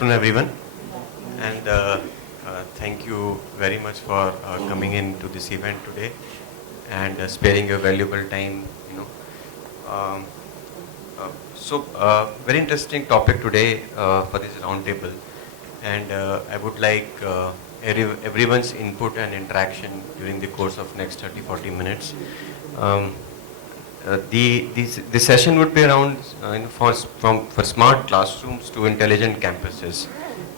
afternoon, everyone, and thank you very much for coming in to this event today and sparing your valuable time. Um, very interesting topic today for this roundtable, and I would like everyone's input and interaction during the course of next 30-40 minutes. The session would be around for smart classrooms to intelligent campuses,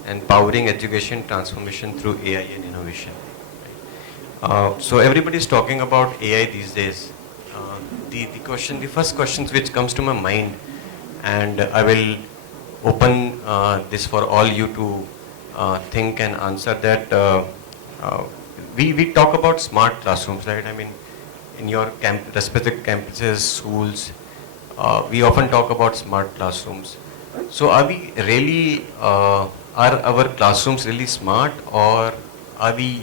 and powering education transformation through AI and innovation. So everybody is talking about AI these days. The first question which comes to my mind, and I will open this for all you to think and answer that. We talk about smart classrooms, right? I mean, in your respective campuses, schools, we often talk about smart classrooms. So are we really, are our classrooms really smart, or are we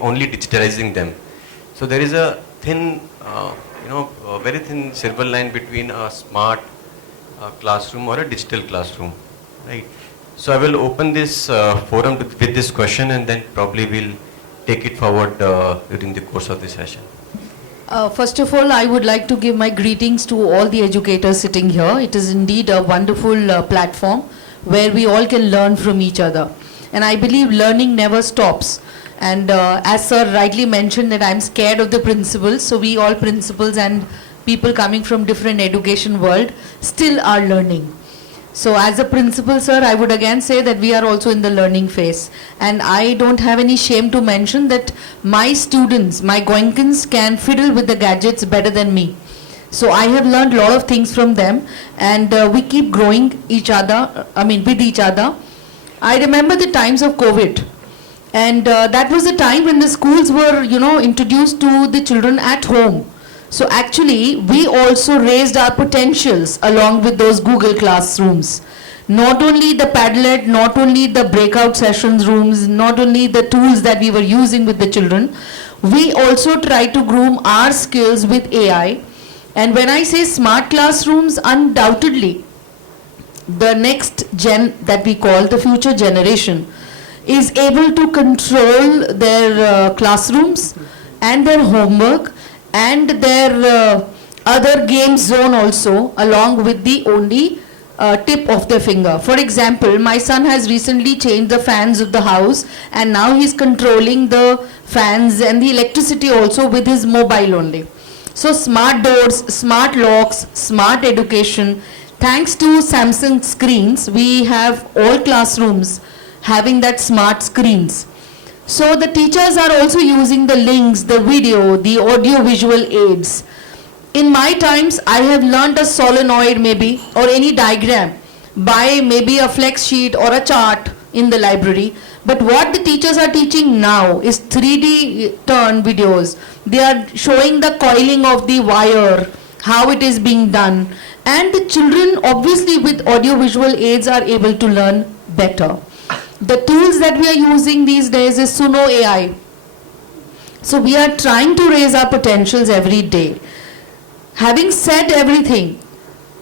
only digitalizing them? So there is a thin, a very thin silver line between a smart classroom or a digital classroom, right? So I will open this forum with this question, and then probably we'll take it forward during the course of the session. First of all, I would like to give my greetings to all the educators sitting here. It is indeed a wonderful platform where we all can learn from each other. And I believe learning never stops. And as sir rightly mentioned, that I'm scared of the principals. So we all principals and people coming from different education world still are learning. So as a principal, sir, I would again say that we are also in the learning phase. And I don't have any shame to mention that my students, my Goenkans, can fiddle with the gadgets better than me. So I have learned a lot of things from them, and we keep growing with each other. I remember the times of COVID. And that was the time when the schools were, introduced to the children at home. So actually, we also raised our potentials along with those Google Classrooms. Not only the Padlet, not only the breakout sessions rooms, not only the tools that we were using with the children, we also try to groom our skills with AI. And when I say smart classrooms, undoubtedly, the next gen that we call the future generation is able to control their classrooms and their homework and their other game zone also, along with the only tip of the finger. For example, my son has recently changed the fans of the house, and now he's controlling the fans and the electricity also with his mobile only. So smart doors, smart locks, smart education. Thanks to Samsung screens, we have all classrooms having that smart screens. So the teachers are also using the links, the video, the audio visual aids. In my times, I have learned a solenoid maybe, or any diagram by maybe a flex sheet or a chart in the library. But what the teachers are teaching now is 3D turn videos. They are showing the coiling of the wire, how it is being done. And the children, obviously with audio visual aids, are able to learn better. The tools that we are using these days is Suno AI. So we are trying to raise our potentials every day. Having said everything,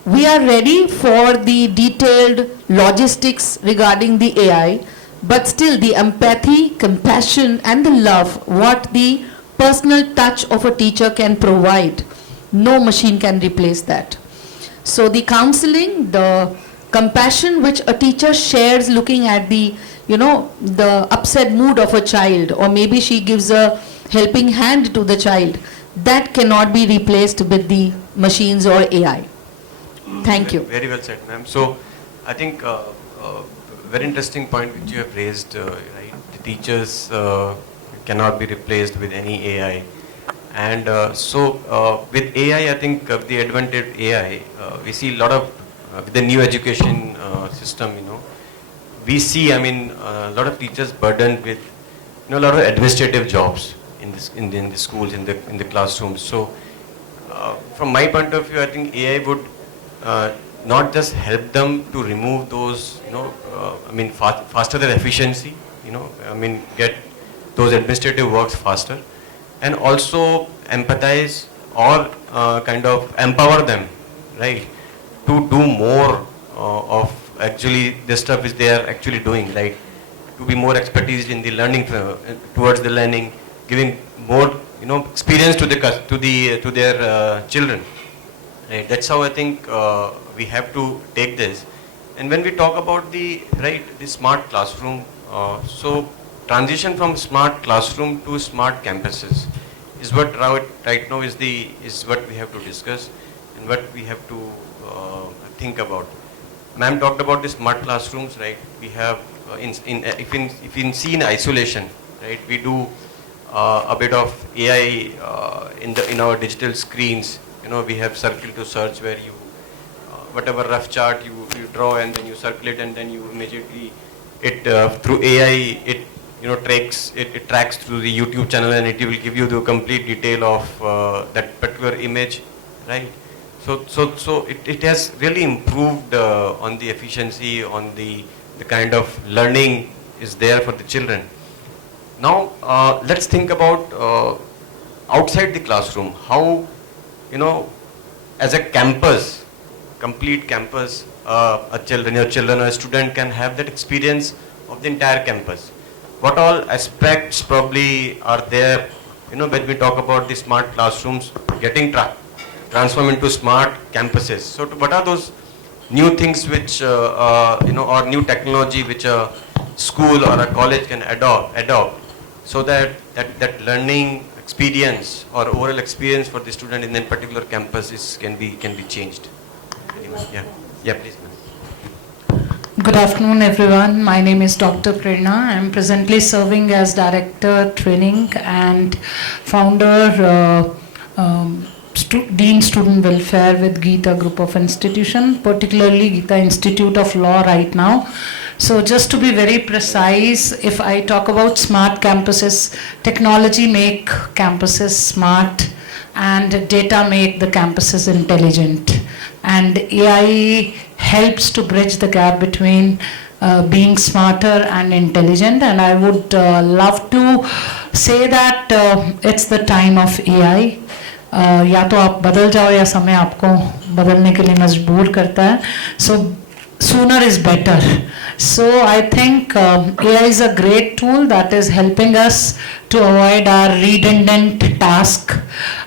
we are ready for the detailed logistics regarding the AI, but still the empathy, compassion and the love, what the personal touch of a teacher can provide, no machine can replace that. So the counseling, the compassion which a teacher shares looking at the upset mood of a child, or maybe she gives a helping hand to the child, that cannot be replaced with the machines or AI. Thank you. Very well said, ma'am. So I think very interesting point which you have raised, right? The teachers cannot be replaced with any AI. And with AI, I think the advantage of AI, we see a lot of, with the new education system, we see, a lot of teachers burdened with, a lot of administrative jobs in the schools, in the classrooms. So, from my point of view, I think AI would not just help them to remove those, faster their efficiency, get those administrative works faster, and also empathize or kind of empower them, right, to do more of actually the stuff is they are actually doing, right? To be more expertise in the learning, towards the learning, giving more, experience to to their children. Right? That's how I think we have to take this. And when we talk about the smart classroom, so transition from smart classroom to smart campuses is what right now is what we have to discuss and what we have to think about. Ma'am talked about the smart classrooms, right? We have if you see in isolation, right? We do a bit of AI in our digital screens. We have circle to search where you whatever rough chart you draw and then you circulate and then you immediately through AI it tracks through the YouTube channel and it will give you the complete detail of that particular image, right? So it has really improved on the efficiency, on the kind of learning is there for the children. Now let's think about outside the classroom, how as a campus, complete campus, your children or a student can have that experience of the entire campus. What all aspects probably are there, when we talk about the smart classrooms getting transformed into smart campuses. So what are those new things which, or new technology which a school or a college can adopt so that learning experience or overall experience for the student in that particular campus can be changed? Yeah, please. Good afternoon, everyone. My name is Dr. Prerna. I am presently serving as Director Training and Founder, Dean Student Welfare with Geeta Group of Institution, particularly Geeta Institute of Law right now. So just to be very precise, if I talk about smart campuses, technology make campuses smart and data make the campuses intelligent. And AI helps to bridge the gap between being smarter and intelligent. And I would love to say that it's the time of AI. या तो आप बदल जाओ या समय आपको बदलने के लिए मजबूर करता है. So sooner is better. So I think AI is a great tool that is helping us to avoid our redundant task.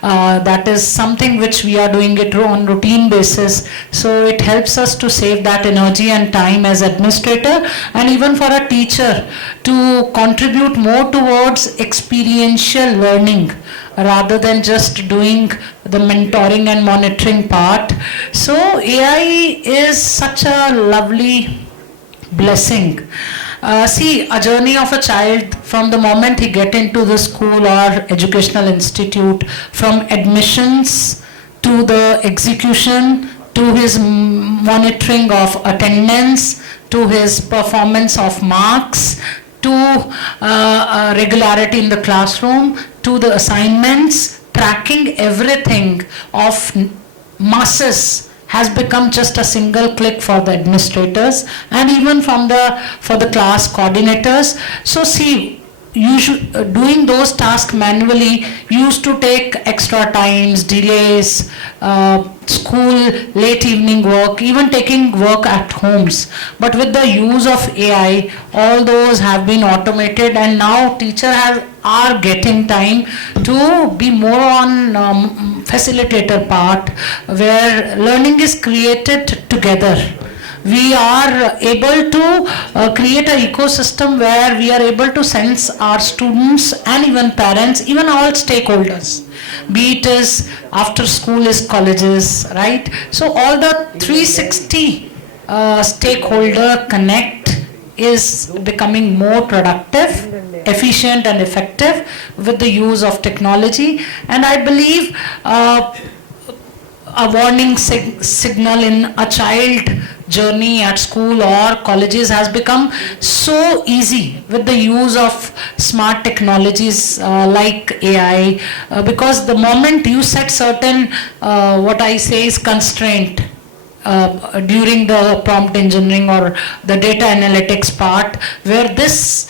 That is something which we are doing it on routine basis. So it helps us to save that energy and time as administrator and even for a teacher to contribute more towards experiential learning rather than just doing the mentoring and monitoring part. So AI is such a lovely blessing. See, a journey of a child from the moment he get into the school or educational institute, from admissions to the execution, to his monitoring of attendance, to his performance of marks, to regularity in the classroom, to the assignments, tracking everything of masses has become just a single click for the administrators and even for the class coordinators. So see, doing those tasks manually used to take extra times, delays, school, late evening work, even taking work at homes. But with the use of AI, all those have been automated and now teachers are getting time to be more on facilitator part where learning is created together. We are able to create an ecosystem where we are able to sense our students and even parents, even all stakeholders. Be it is after school is colleges, right? So all the 360 stakeholder connect is becoming more productive, efficient and effective with the use of technology. And I believe a warning signal in a child journey at school or colleges has become so easy with the use of smart technologies like AI, because the moment you set certain what I say is constraint during the prompt engineering or the data analytics part where this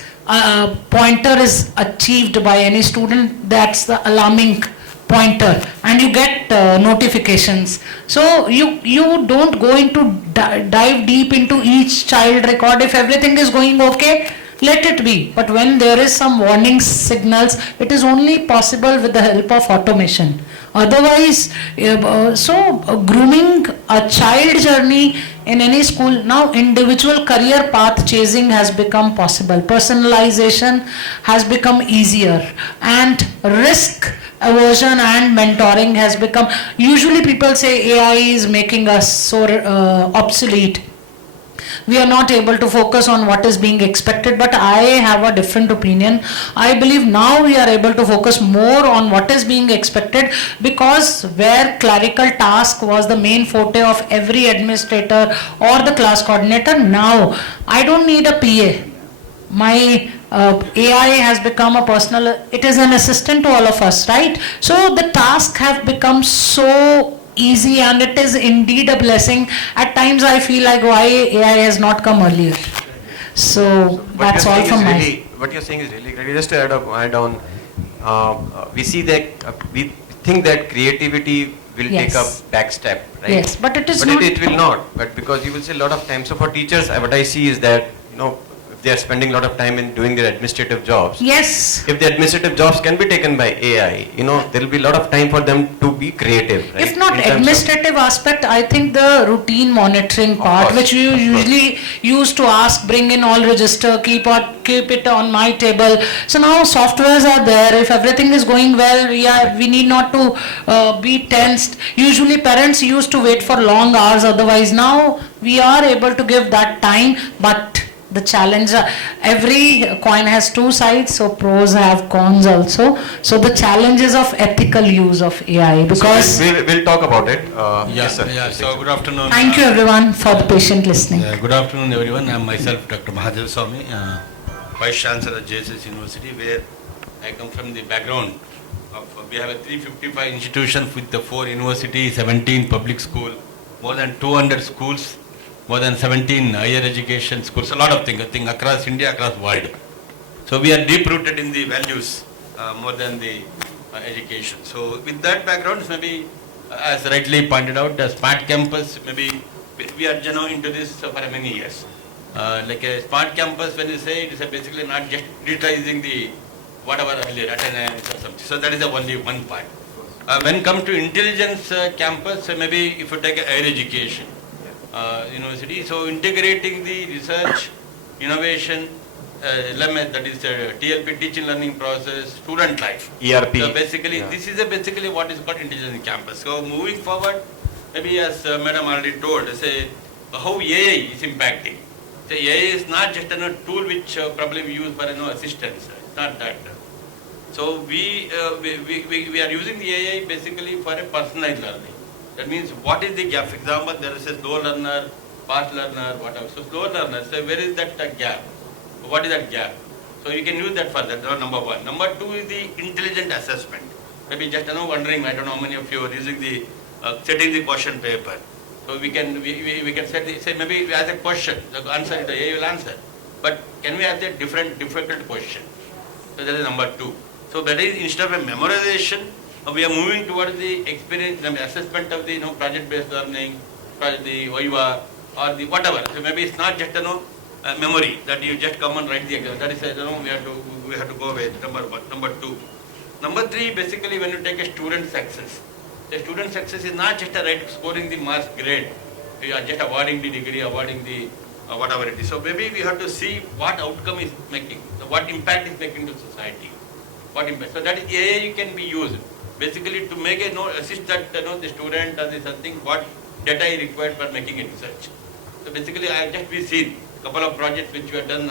pointer is achieved by any student, that's the alarming pointer and you get notifications. So you don't go into dive deep into each child record. If everything is going okay, let it be. But when there is some warning signals, it is only possible with the help of automation. Otherwise, grooming a child journey in any school, now individual career path chasing has become possible. Personalization has become easier, and risk aversion and mentoring has become, usually people say AI is making us so obsolete. We are not able to focus on what is being expected, but I have a different opinion. I believe now we are able to focus more on what is being expected, because where clerical task was the main forte of every administrator or the class coordinator, now I don't need a PA. My AI has become a personal, it is an assistant to all of us, right? So the tasks have become so easy, and it is indeed a blessing. At times I feel like why AI has not come earlier. So that's all from my. What you're saying is really great. Just to add on, we see that we think that creativity will take a back step, right? Yes, but it is but not. It will not. But because you will see a lot of time. So for teachers, what I see is that if they are spending a lot of time in doing their administrative jobs. Yes. If the administrative jobs can be taken by AI, there will be a lot of time for them to be creative. Right? If not administrative aspect, I think the routine monitoring part, which you usually used to ask, bring in all register, keep it on my table. So now softwares are there. If everything is going well, we need not to be tensed. Usually parents used to wait for long hours otherwise. Now we are able to give that time, but the challenge, every coin has two sides, so pros have cons also. So the challenges of ethical use of AI, because so we'll talk about it. Yes, sir. Yeah. So good afternoon. Thank you everyone for the patient listening. Good afternoon everyone. I am myself Dr. Mahadevaswamy, Vice Chancellor at JSS University, where I come from the background of, we have a 355 institutions with the 4 universities, 17 public schools, more than 200 schools, more than 17 higher education schools, a lot of things, I think across India, across world. So we are deep rooted in the values more than the education. So with that background, maybe as rightly pointed out, the smart campus, maybe we are into this for many years. Like a smart campus, when you say, it is basically not just digitizing the whatever earlier attendance or something. So that is the only one part. When come to intelligence campus, maybe if you take higher education, university, so integrating the research, innovation, LMS, that is TLP, teaching learning process, student life. ERP. So basically, this is basically what is called intelligence campus. So moving forward, maybe as Madam already told, say how AI is impacting. So AI is not just a tool which probably we use for assistance. It's not that. So we are using the AI basically for a personalized learning. That means what is the gap? For example, there is a slow learner, fast learner, whatever. So slow learner, so where is that gap? What is that gap? So you can use that for that, number one. Number two is the intelligent assessment. Maybe just wondering, I don't know how many of you are using the, setting the question paper. So we can set the, say maybe as a question, the answer, the AI will answer. But can we have a difficult question? So that is number two. So that is, instead of a memorization, we are moving towards the experience, the assessment of the project-based learning, the OIVA or the whatever. So maybe it's not just memory that you just come and write the exam. That is we have to go with number one. Number two. Number three, basically when you take a student success, the student success is not just scoring the marks grade. We are just awarding the degree, awarding the whatever it is. So maybe we have to see what outcome is making, what impact is making to society. What impact. So that is AI can be used basically to make a assist that the student or the something what data is required for making a research. So basically I have just seen a couple of projects which we have done.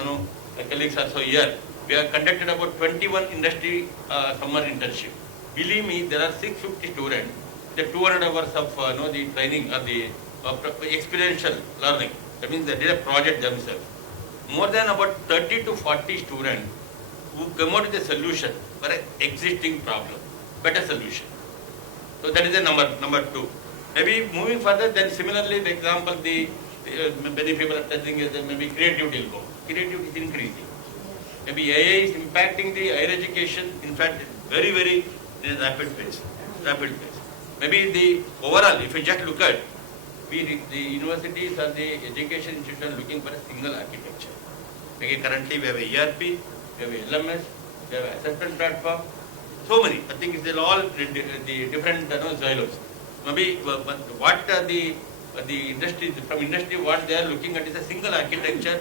My colleagues are so here. We have conducted about 21 industry summer internship. Believe me, there are 650 students. The 200 hours of the training or the experiential learning. That means they did a project themselves. More than about 30 to 40 students who come out with a solution for an existing problem. Better solution. So that is the number two. Maybe moving further, then similarly, for example, the many people are telling is that maybe creativity will go. Creativity is increasing. Maybe AI is impacting the higher education. In fact, very, very in a rapid pace. rapid pace. Maybe the overall, if you just look at, the universities or the education institutions looking for a single architecture. Okay, currently we have a ERP, we have a LMS, we have an assessment platform, so many. I think they're all the different silos. Maybe what the industry, from industry, what they are looking at is a single architecture,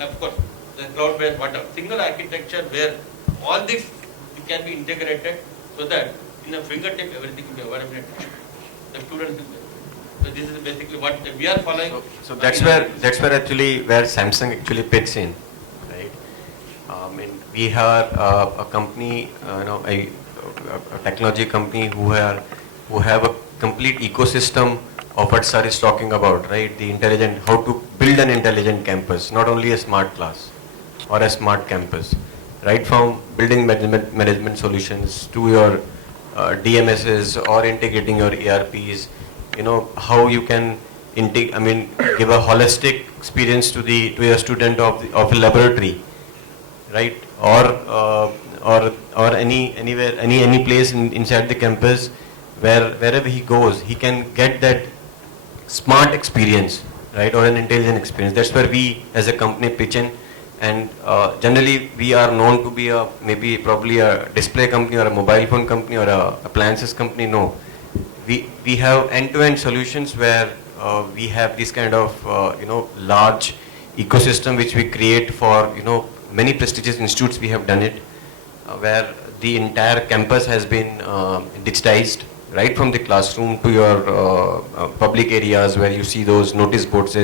of course, the cloud-based whatever, single architecture where all this can be integrated so that in a fingertip everything will be available at the students. So this is basically what we are following. So that's where actually where Samsung actually fits in, right? And we have a company, a technology company who have a complete ecosystem of what sir is talking about, right? The intelligent, how to build an intelligent campus, not only a smart class or a smart campus, right? From building management solutions to your DMSs or integrating your ERPs, how you can give a holistic experience to your student of a laboratory, right? Or any place inside the campus wherever he goes, he can get that smart experience, right? Or an intelligent experience. That's where we as a company pitch in. And generally we are known to be probably a display company or a mobile phone company or a appliances company. No, we have end-to-end solutions where we have this kind of large ecosystem which we create for many prestigious institutes. We have done it where the entire campus has been digitized, right from the classroom to your public areas where you see those notice boards.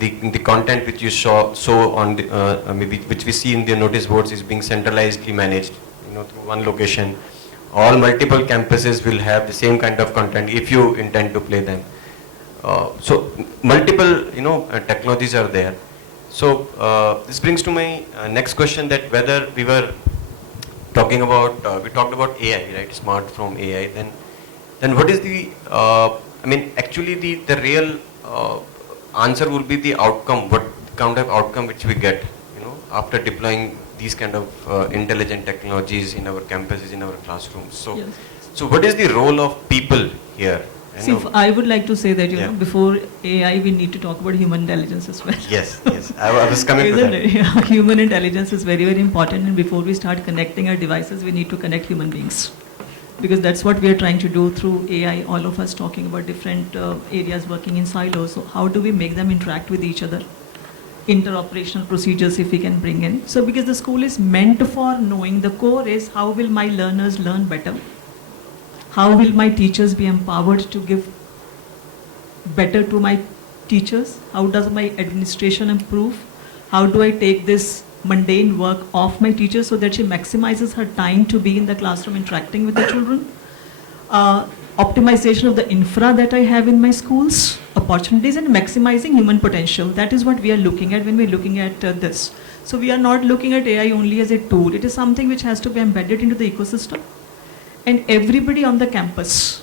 The content which you saw on the, which we see in the notice boards is being centralizedly managed, through one location. All multiple campuses will have the same kind of content if you intend to play them. So multiple, technologies are there. So this brings to my next question, that whether we were talking about, we talked about AI, right? Smart from AI. Then what is the, actually the real answer will be the outcome, what kind of outcome which we get, after deploying these kind of intelligent technologies in our campuses, in our classrooms. So, yes. So what is the role of people here? See, I would like to say that, before AI, we need to talk about human intelligence as well. Yes. I was coming to that. Yeah, human intelligence is very, very important, and before we start connecting our devices, we need to connect human beings. Because that's what we are trying to do through AI, all of us talking about different areas working in silos. So how do we make them interact with each other? Interoperational procedures, if we can bring in. So because the school is meant for knowing, the core is how will my learners learn better? How will my teachers be empowered to give better to my teachers? How does my administration improve? How do I take this mundane work off my teacher so that she maximizes her time to be in the classroom interacting with the children? Optimization of the infra that I have in my schools, opportunities, and maximizing human potential. That is what we are looking at when we're looking at this. So we are not looking at AI only as a tool. It is something which has to be embedded into the ecosystem. And everybody on the campus,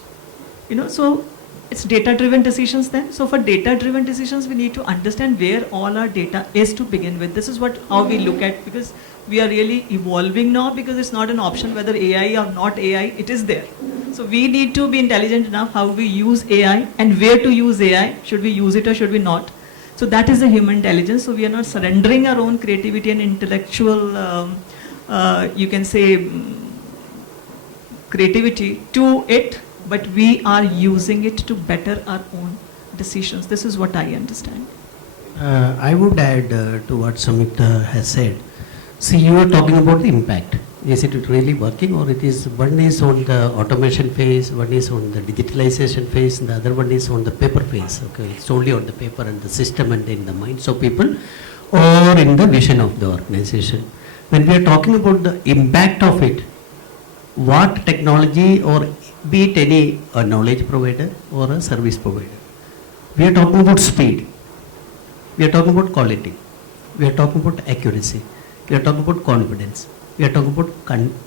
so it's data-driven decisions then. So for data-driven decisions, we need to understand where all our data is to begin with. This is how we look at, because we are really evolving now, because it's not an option whether AI or not AI, it is there. So we need to be intelligent enough how we use AI and where to use AI. Should we use it or should we not? So that is the human intelligence. So we are not surrendering our own creativity and intellectual, you can say, creativity to it, but we are using it to better our own decisions. This is what I understand. I would add to what Samyukta has said. See, you are talking about the impact. Is it really working, or it is one is on the automation phase, one is on the digitalization phase, and the other one is on the paper phase. Okay, it's only on the paper and the system and in the minds of people, or in the vision of the organization. When we are talking about the impact of it, what technology, or be it any knowledge provider or a service provider, we are talking about speed, we are talking about quality, we are talking about accuracy, we are talking about confidence, we are talking about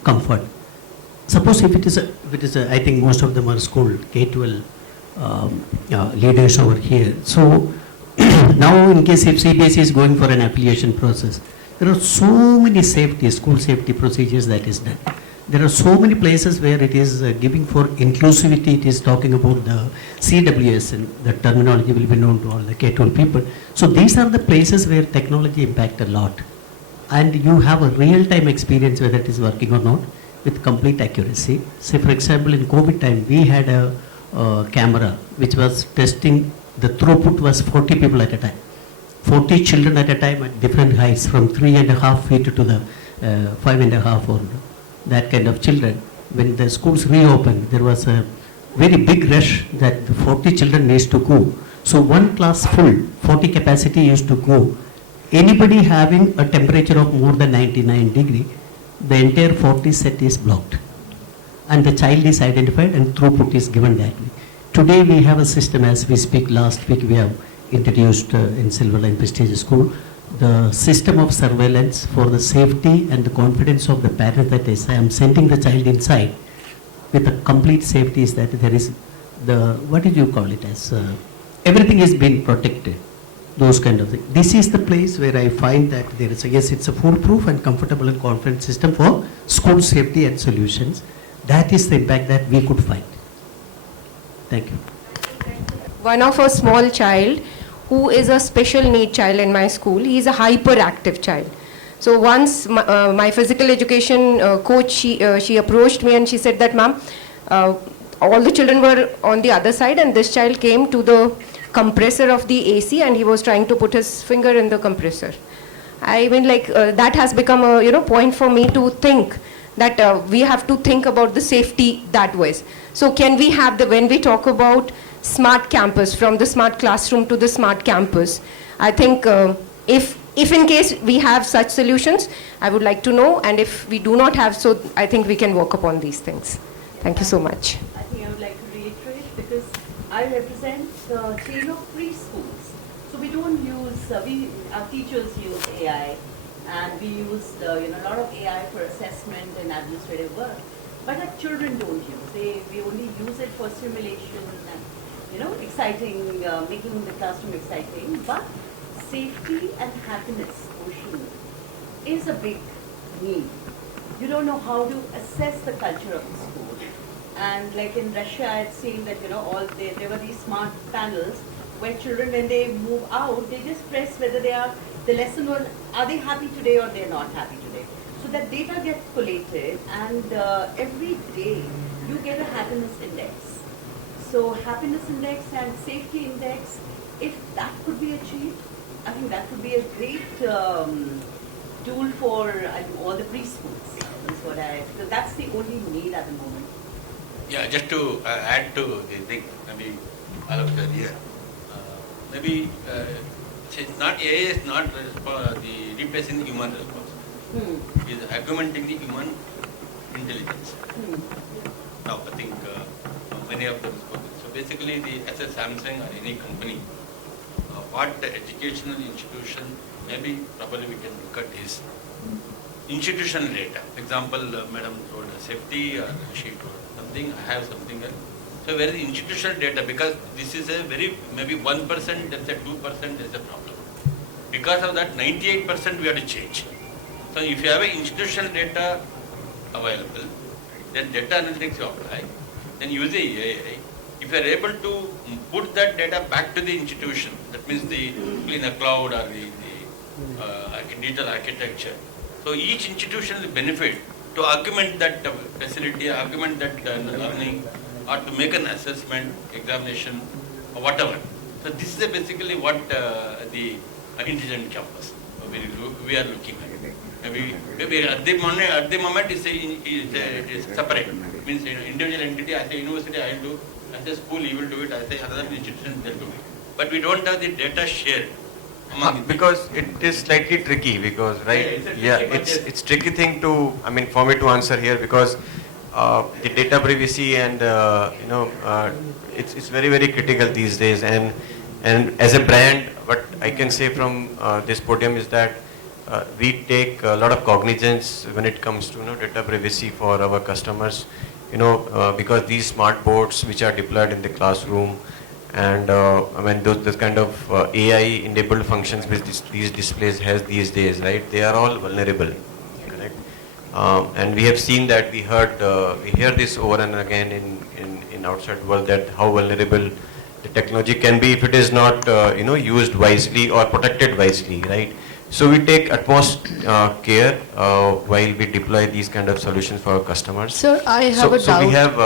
comfort. Suppose if it is a, I think most of them are school K-12 leaders over here. So now in case if CBSE is going for an affiliation process, there are so many school safety procedures that is done. There are so many places where it is giving for inclusivity. It is talking about the CWS, and the terminology will be known to all the K-12 people. So these are the places where technology impact a lot. And you have a real-time experience whether it is working or not with complete accuracy. Say for example, in COVID time, we had a camera which was testing, the throughput was 40 people at a time. 40 children at a time at different heights, from 3.5 feet to the 5.5 or that kind of children. When the schools reopened, there was a very big rush that the 40 children needs to go. So one class full, 40 capacity used to go. Anybody having a temperature of more than 99 degree, the entire 40 set is blocked. And the child is identified and throughput is given that way. Today we have a system, as we speak. Last week we have introduced in Silver Line Prestige School the system of surveillance for the safety and the confidence of the parent, that is, I am sending the child inside with a complete safety, is that there is the, what did you call it as, everything is being protected, those kind of things. This is the place where I find that there is, yes, it's a foolproof and comfortable and confident system for school safety and solutions. That is the impact that we could find. Thank you. One of a small child who is a special need child in my school. He is a hyperactive child. So once my physical education coach, she approached me and she said that, ma'am, all the children were on the other side and this child came to the compressor of the AC and he was trying to put his finger in the compressor. I mean, like, that has become a point for me to think that we have to think about the safety that way. So can we have when we talk about smart campus, from the smart classroom to the smart campus, I think if in case we have such solutions, I would like to know, and if we do not have, so I think we can work upon these things. Thank you so much. I think I would like to reiterate, because I represent the chain of preschools. So we don't use, our teachers use AI, and we use a lot of AI for assessment and administrative work. But our children don't use. We only use it for simulation and exciting, making the classroom exciting. But safety and happiness portion is a big need. You don't know how to assess the culture of the school. And like in Russia, I had seen that there were these smart panels where children, when they move out, they just press whether the lesson was, are they happy today or they're not happy today. So that data gets collated, and every day you get a happiness index. So happiness index and safety index, if that could be achieved, I think that would be a great tool for all the preschools. Because that's the only need at the moment. Yeah, just to add to the thing, maybe all of the here. Maybe it's not AI is not the replacing the human response. It is augmenting the human intelligence. Now I think many of them spoken. So basically, as a Samsung or any company, what the educational institution, maybe probably we can look at is institutional data. For example, Madam told safety, or she told something, I have something else. So where is the institutional data? Because this is a very, maybe 1%, let's say 2% is the problem. Because of that, 98% we have to change. So if you have a institutional data available, then data analytics you apply, then use the AI. If you are able to put that data back to the institution, that means in the cloud or the digital architecture. So each institution will benefit to augment that facility, augment that learning, or to make an assessment, examination, or whatever. So this is basically what the intelligent campus we are looking at. Maybe at the moment it is separate. Means individual entity, as a university I will do, as a school you will do it, as a other institution they will do it. But we don't have the data shared. Because it is slightly tricky, because it's tricky thing to, I mean, for me to answer here, because the data privacy and it's very, very critical these days, and as a brand, what I can say from this podium is that we take a lot of cognizance when it comes to data privacy for our customers, because these smart boards which are deployed in the classroom, and I mean those kind of AI enabled functions which these displays has these days, right? They are all vulnerable, correct? And we have seen that, we hear this over and again in outside world, that how vulnerable the technology can be if it is not used wisely or protected wisely, right? So we take utmost care while we deploy these kind of solutions for our customers. Sir, I have a doubt. So we have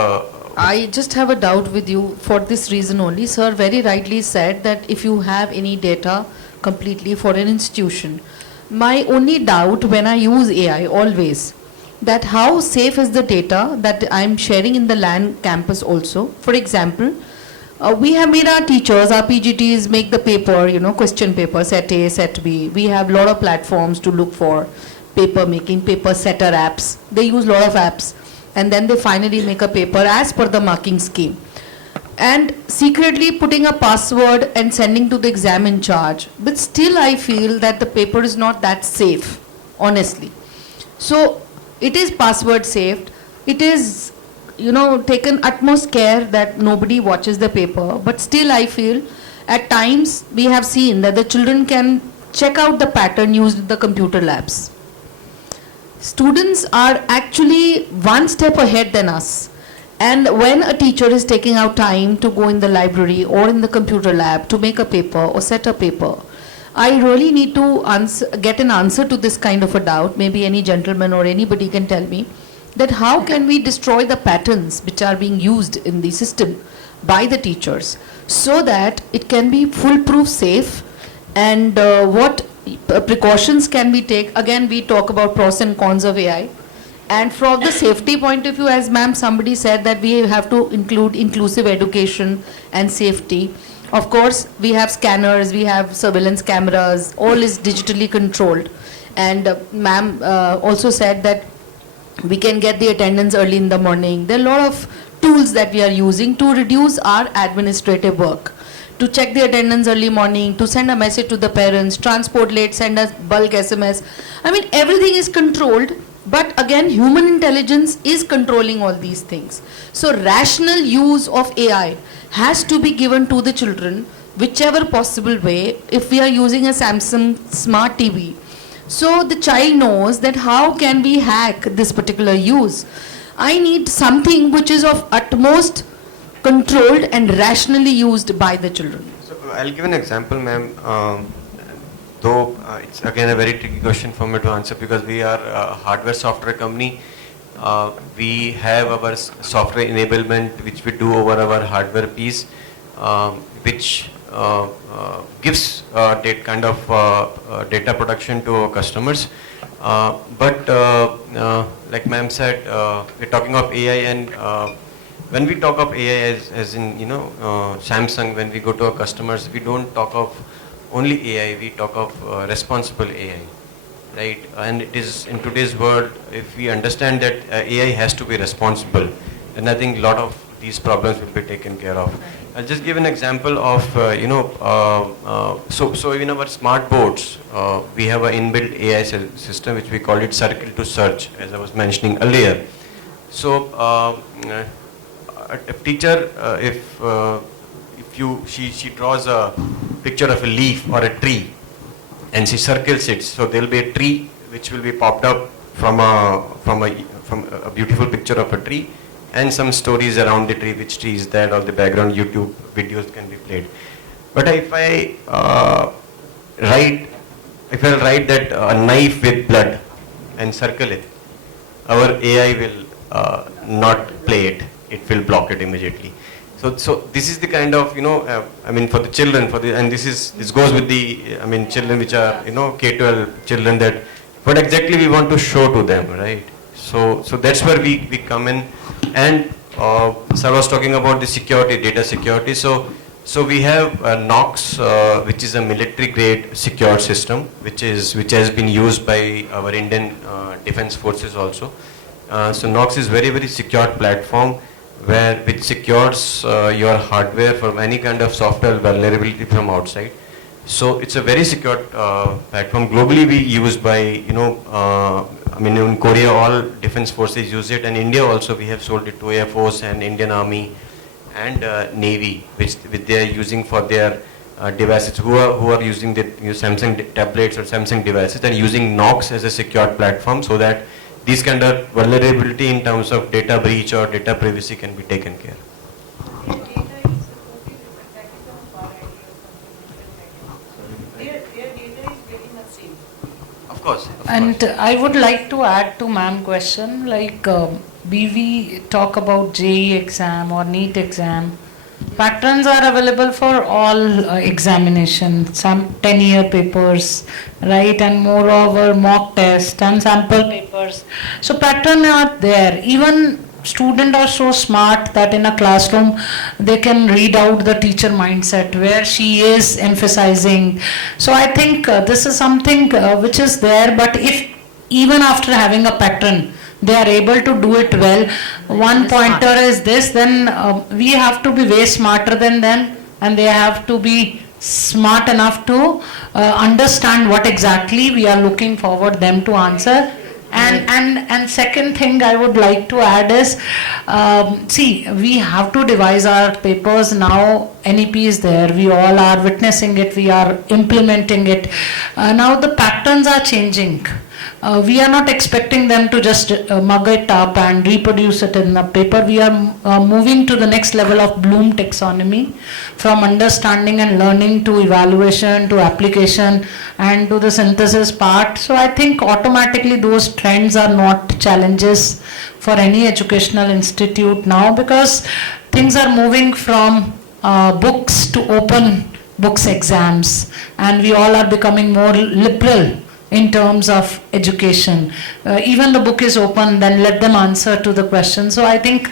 I just have a doubt with you for this reason only. Sir very rightly said that if you have any data completely for an institution, my only doubt when I use AI always, that how safe is the data that I'm sharing in the LAN campus also. For example, we have made our teachers, our PGTs make the paper, question paper, set A, set B. We have a lot of platforms to look for paper making, paper setter apps. They use a lot of apps. And then they finally make a paper as per the marking scheme. And secretly putting a password and sending to the exam in charge. But still I feel that the paper is not that safe, honestly. So it is password saved. It is, taken utmost care that nobody watches the paper. But still I feel at times we have seen that the children can check out the pattern used in the computer labs. Students are actually one step ahead than us. And when a teacher is taking out time to go in the library or in the computer lab to make a paper or set a paper, I really need to get an answer to this kind of a doubt. Maybe any gentleman or anybody can tell me that how can we destroy the patterns which are being used in the system by the teachers so that it can be foolproof safe, and what precautions can we take? Again, we talk about pros and cons of AI. And from the safety point of view, as ma'am somebody said, that we have to include inclusive education and safety. Of course, we have scanners, we have surveillance cameras, all is digitally controlled. And ma'am also said that we can get the attendance early in the morning. There are a lot of tools that we are using to reduce our administrative work. To check the attendance early morning, to send a message to the parents, transport late, send a bulk SMS. I mean, everything is controlled, but again, human intelligence is controlling all these things. So rational use of AI has to be given to the children, whichever possible way. If we are using a Samsung smart TV, so the child knows that how can we hack this particular use. I need something which is of utmost controlled and rationally used by the children. So I'll give an example, ma'am. Though it's again a very tricky question for me to answer, because we are a hardware software company. We have our software enablement which we do over our hardware piece, which gives kind of data production to our customers. But like ma'am said, we're talking of AI, and when we talk of AI as in Samsung, when we go to our customers, we don't talk of only AI, we talk of responsible AI, right? And it is in today's world, if we understand that AI has to be responsible, then I think a lot of these problems will be taken care of. I'll just give an example of so in our smart boards, we have an inbuilt AI system which we call it circle to search, as I was mentioning earlier. So a teacher, she draws a picture of a leaf or a tree and she circles it, so there will be a tree which will be popped up from a beautiful picture of a tree, and some stories around the tree, which tree is that, or the background YouTube videos can be played. But if I write that a knife with blood and circle it, our AI will not play it. It will block it immediately. So this is the kind of I mean, for the children, and this goes with the children which are K-12 children, that what exactly we want to show to them, right? So that's where we come in. And sir was talking about the security, data security. So we have NOx, which is a military grade secure system, which has been used by our Indian Defence Forces also. So NOx is very, very secure platform which secures your hardware from any kind of software vulnerability from outside. So it's a very secure platform. Globally, we used by in Korea, all defense forces use it, and India also we have sold it to Air Force and Indian Army and Navy, which they are using for their devices. Who are using the Samsung tablets or Samsung devices, and using NOx as a secure platform, so that these kind of vulnerability in terms of data breach or data privacy can be taken care. Of course. And I would like to add to ma'am question, like we talk about JEE exam or NEET exam. Patterns are available for all examination, some 10-year papers, right, and moreover mock test and sample papers. So patterns are there. Even students are so smart that in a classroom they can read out the teacher mindset where she is emphasizing. So I think this is something which is there, but if even after having a pattern they are able to do it well, one pointer is this, then we have to be way smarter than them, and they have to be smart enough to understand what exactly we are looking forward them to answer. And second thing I would like to add is, see, we have to devise our papers now. NEP is there, we all are witnessing it, we are implementing it. Now the patterns are changing. We are not expecting them to just mug it up and reproduce it in the paper. We are moving to the next level of Bloom taxonomy, from understanding and learning to evaluation to application and to the synthesis part. So I think automatically those trends are not challenges for any educational institute now, because things are moving from books to open books exams, and we all are becoming more liberal in terms of education. Even the book is open, then let them answer to the question. So I think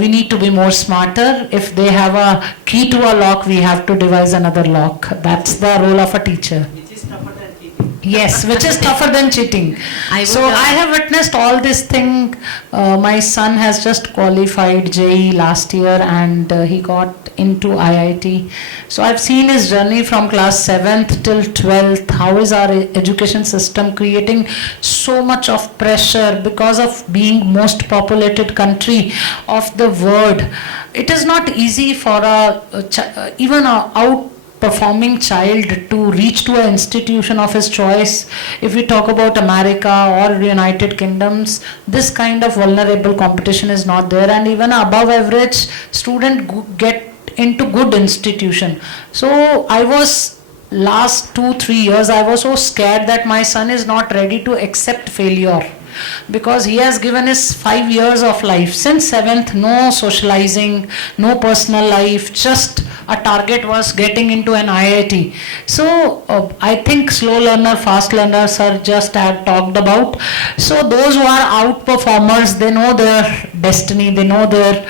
we need to be more smarter. If they have a key to a lock, we have to devise another lock. That's the role of a teacher. Which is tougher than cheating. Yes, which is tougher than cheating. I have witnessed all this thing. My son has just qualified JEE last year, and he got into IIT. So I've seen his journey from class 7th till 12th. How is our education system creating so much of pressure because of being most populated country of the world? It is not easy for even a outperforming child to reach to an institution of his choice. If we talk about America or United Kingdoms, this kind of vulnerable competition is not there, and even above average student get into good institution. So I was last 2-3 years I was so scared that my son is not ready to accept failure, because he has given his 5 years of life. Since 7th, no socializing, no personal life, just a target was getting into an IIT. So I think slow learner, fast learners are just had talked about. So those who are outperformers, they know their destiny, they know their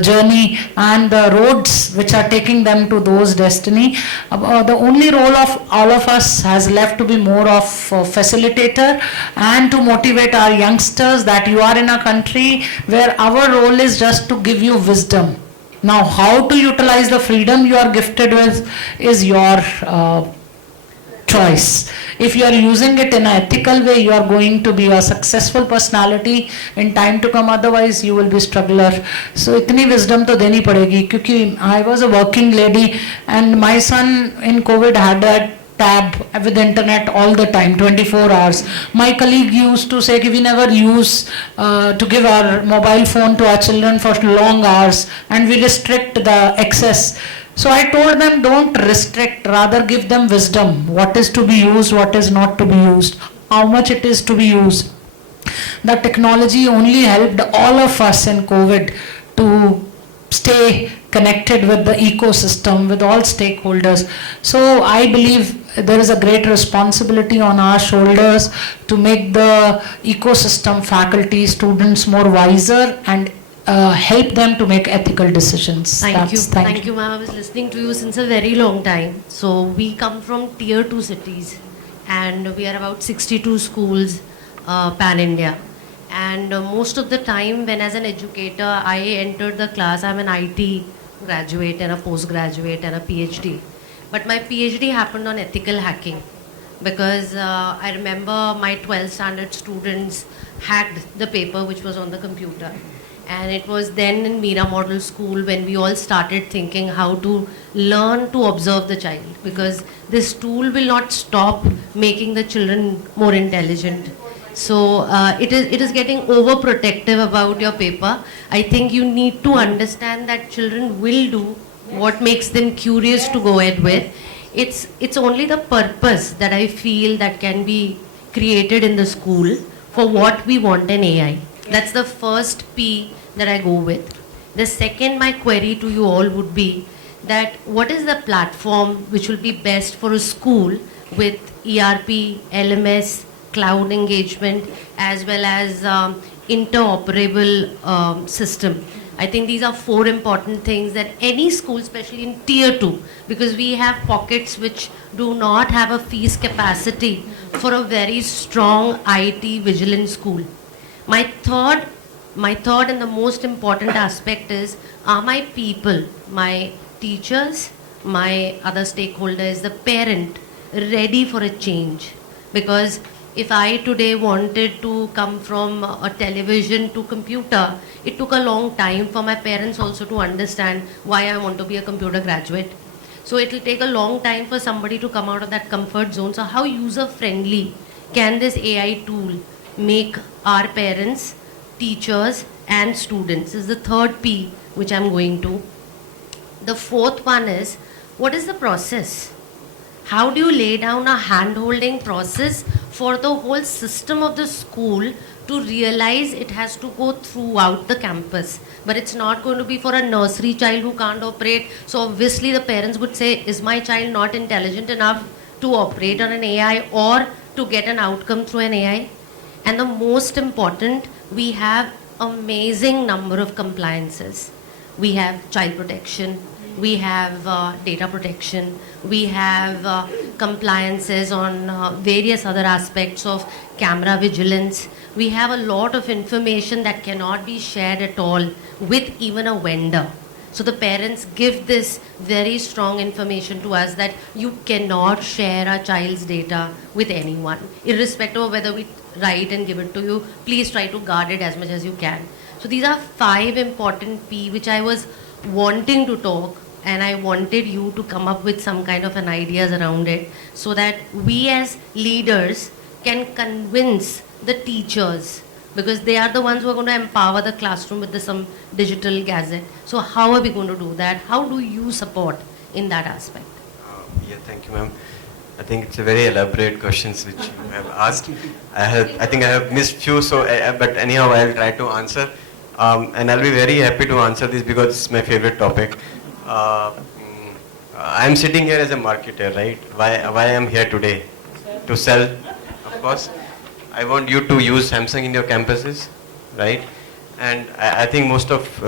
journey and the roads which are taking them to those destiny. The only role of all of us has left to be more of facilitator and to motivate our youngsters that you are in a country where our role is just to give you wisdom. Now, how to utilize the freedom you are gifted with is your choice. If you are using it in an ethical way, you are going to be a successful personality in time to come. Otherwise, you will be struggler. So, itni wisdom to deni padegi. Because I was a working lady, and my son in COVID had a tab with internet all the time, 24 hours. My colleague used to say that we never use to give our mobile phone to our children for long hours, and we restrict the access. So I told them, don't restrict, rather give them wisdom. What is to be used, what is not to be used, how much it is to be used. The technology only helped all of us in COVID to stay connected with the ecosystem, with all stakeholders. So I believe there is a great responsibility on our shoulders to make the ecosystem, faculty, students more wiser and help them to make ethical decisions. Thank you, ma'am. I was listening to you since a very long time. So we come from tier 2 cities, and we are about 62 schools pan-India. And most of the time when as an educator I entered the class, I'm an IT graduate and a postgraduate and a PhD. But my PhD happened on ethical hacking, because I remember my 12th standard students hacked the paper which was on the computer. And it was then in Mira Model School when we all started thinking how to learn to observe the child, because this tool will not stop making the children more intelligent. So it is getting overprotective about your paper. I think you need to understand that children will do what makes them curious to go ahead with. It's only the purpose that I feel that can be created in the school for what we want in AI. That's the first P that I go with. The second, my query to you all would be that what is the platform which will be best for a school with ERP, LMS, cloud engagement, as well as interoperable system. I think these are 4 important things that any school, especially in tier 2, because we have pockets which do not have a fees capacity for a very strong IT vigilant school. My third and the most important aspect is, are my people, my teachers, my other stakeholders, the parent, ready for a change? Because if I today wanted to come from a television to computer, it took a long time for my parents also to understand why I want to be a computer graduate. So it will take a long time for somebody to come out of that comfort zone. So how user friendly can this AI tool make our parents, teachers and students is the third P which I'm going to. The fourth one is, what is the process? How do you lay down a hand-holding process for the whole system of the school to realize it has to go throughout the campus? But it's not going to be for a nursery child who can't operate. So obviously the parents would say, is my child not intelligent enough to operate on an AI or to get an outcome through an AI? And the most important, we have amazing number of compliances. We have child protection, we have data protection, we have compliances on various other aspects of camera vigilance. We have a lot of information that cannot be shared at all with even a vendor. So the parents give this very strong information to us that you cannot share our child's data with anyone. Irrespective of whether we write and give it to you, please try to guard it as much as you can. So these are 5 important P which I was wanting to talk, and I wanted you to come up with some kind of an ideas around it so that we as leaders can convince the teachers, because they are the ones who are going to empower the classroom with some digital gadget. So how are we going to do that? How do you support in that aspect? Yeah, thank you, ma'am. I think it's a very elaborate questions which you have asked. I think I have missed few, so but anyhow I'll try to answer, and I'll be very happy to answer this because it's my favorite topic. I'm sitting here as a marketer, right? Why I'm here today? To sell, of course. I want you to use Samsung in your campuses, right? And I think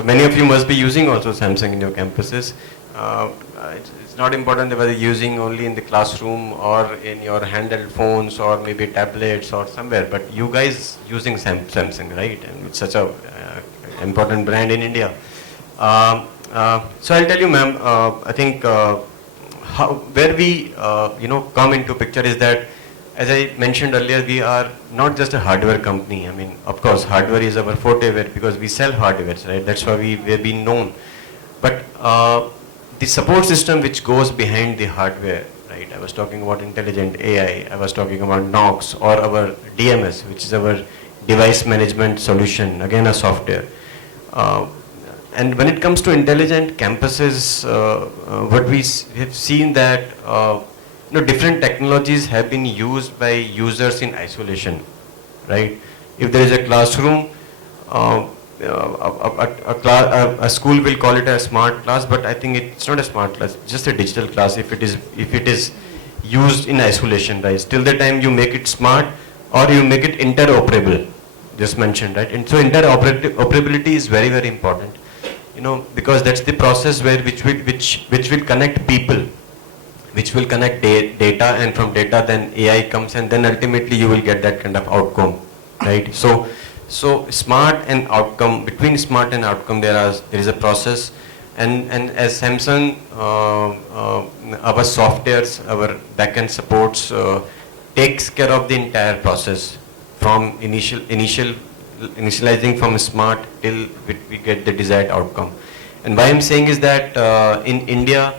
many of you must be using also Samsung in your campuses. It's not important whether you're using only in the classroom or in your handheld phones or maybe tablets or somewhere, but you guys using Samsung, right? And it's such a important brand in India. So I'll tell you, ma'am, I think where we come into picture is that, as I mentioned earlier, we are not just a hardware company. I mean, of course, hardware is our forte because we sell hardware, right? That's why we've been known. But the support system which goes behind the hardware, right? I was talking about intelligent AI, I was talking about NOx or our DMS, which is our device management solution, again a software. And when it comes to intelligent campuses, what we have seen that different technologies have been used by users in isolation, right? If there is a classroom, a school will call it a smart class, but I think it's not a smart class, just a digital class if it is used in isolation, right? Till the time you make it smart or you make it interoperable, just mentioned, right? And so interoperability is very, very important, because that's the process which will connect people, which will connect data, and from data then AI comes, and then ultimately you will get that kind of outcome, right? So smart and outcome, between smart and outcome there is a process, and as Samsung, our softwares, our backend supports takes care of the entire process from initializing from smart till we get the desired outcome. And why I'm saying is that in India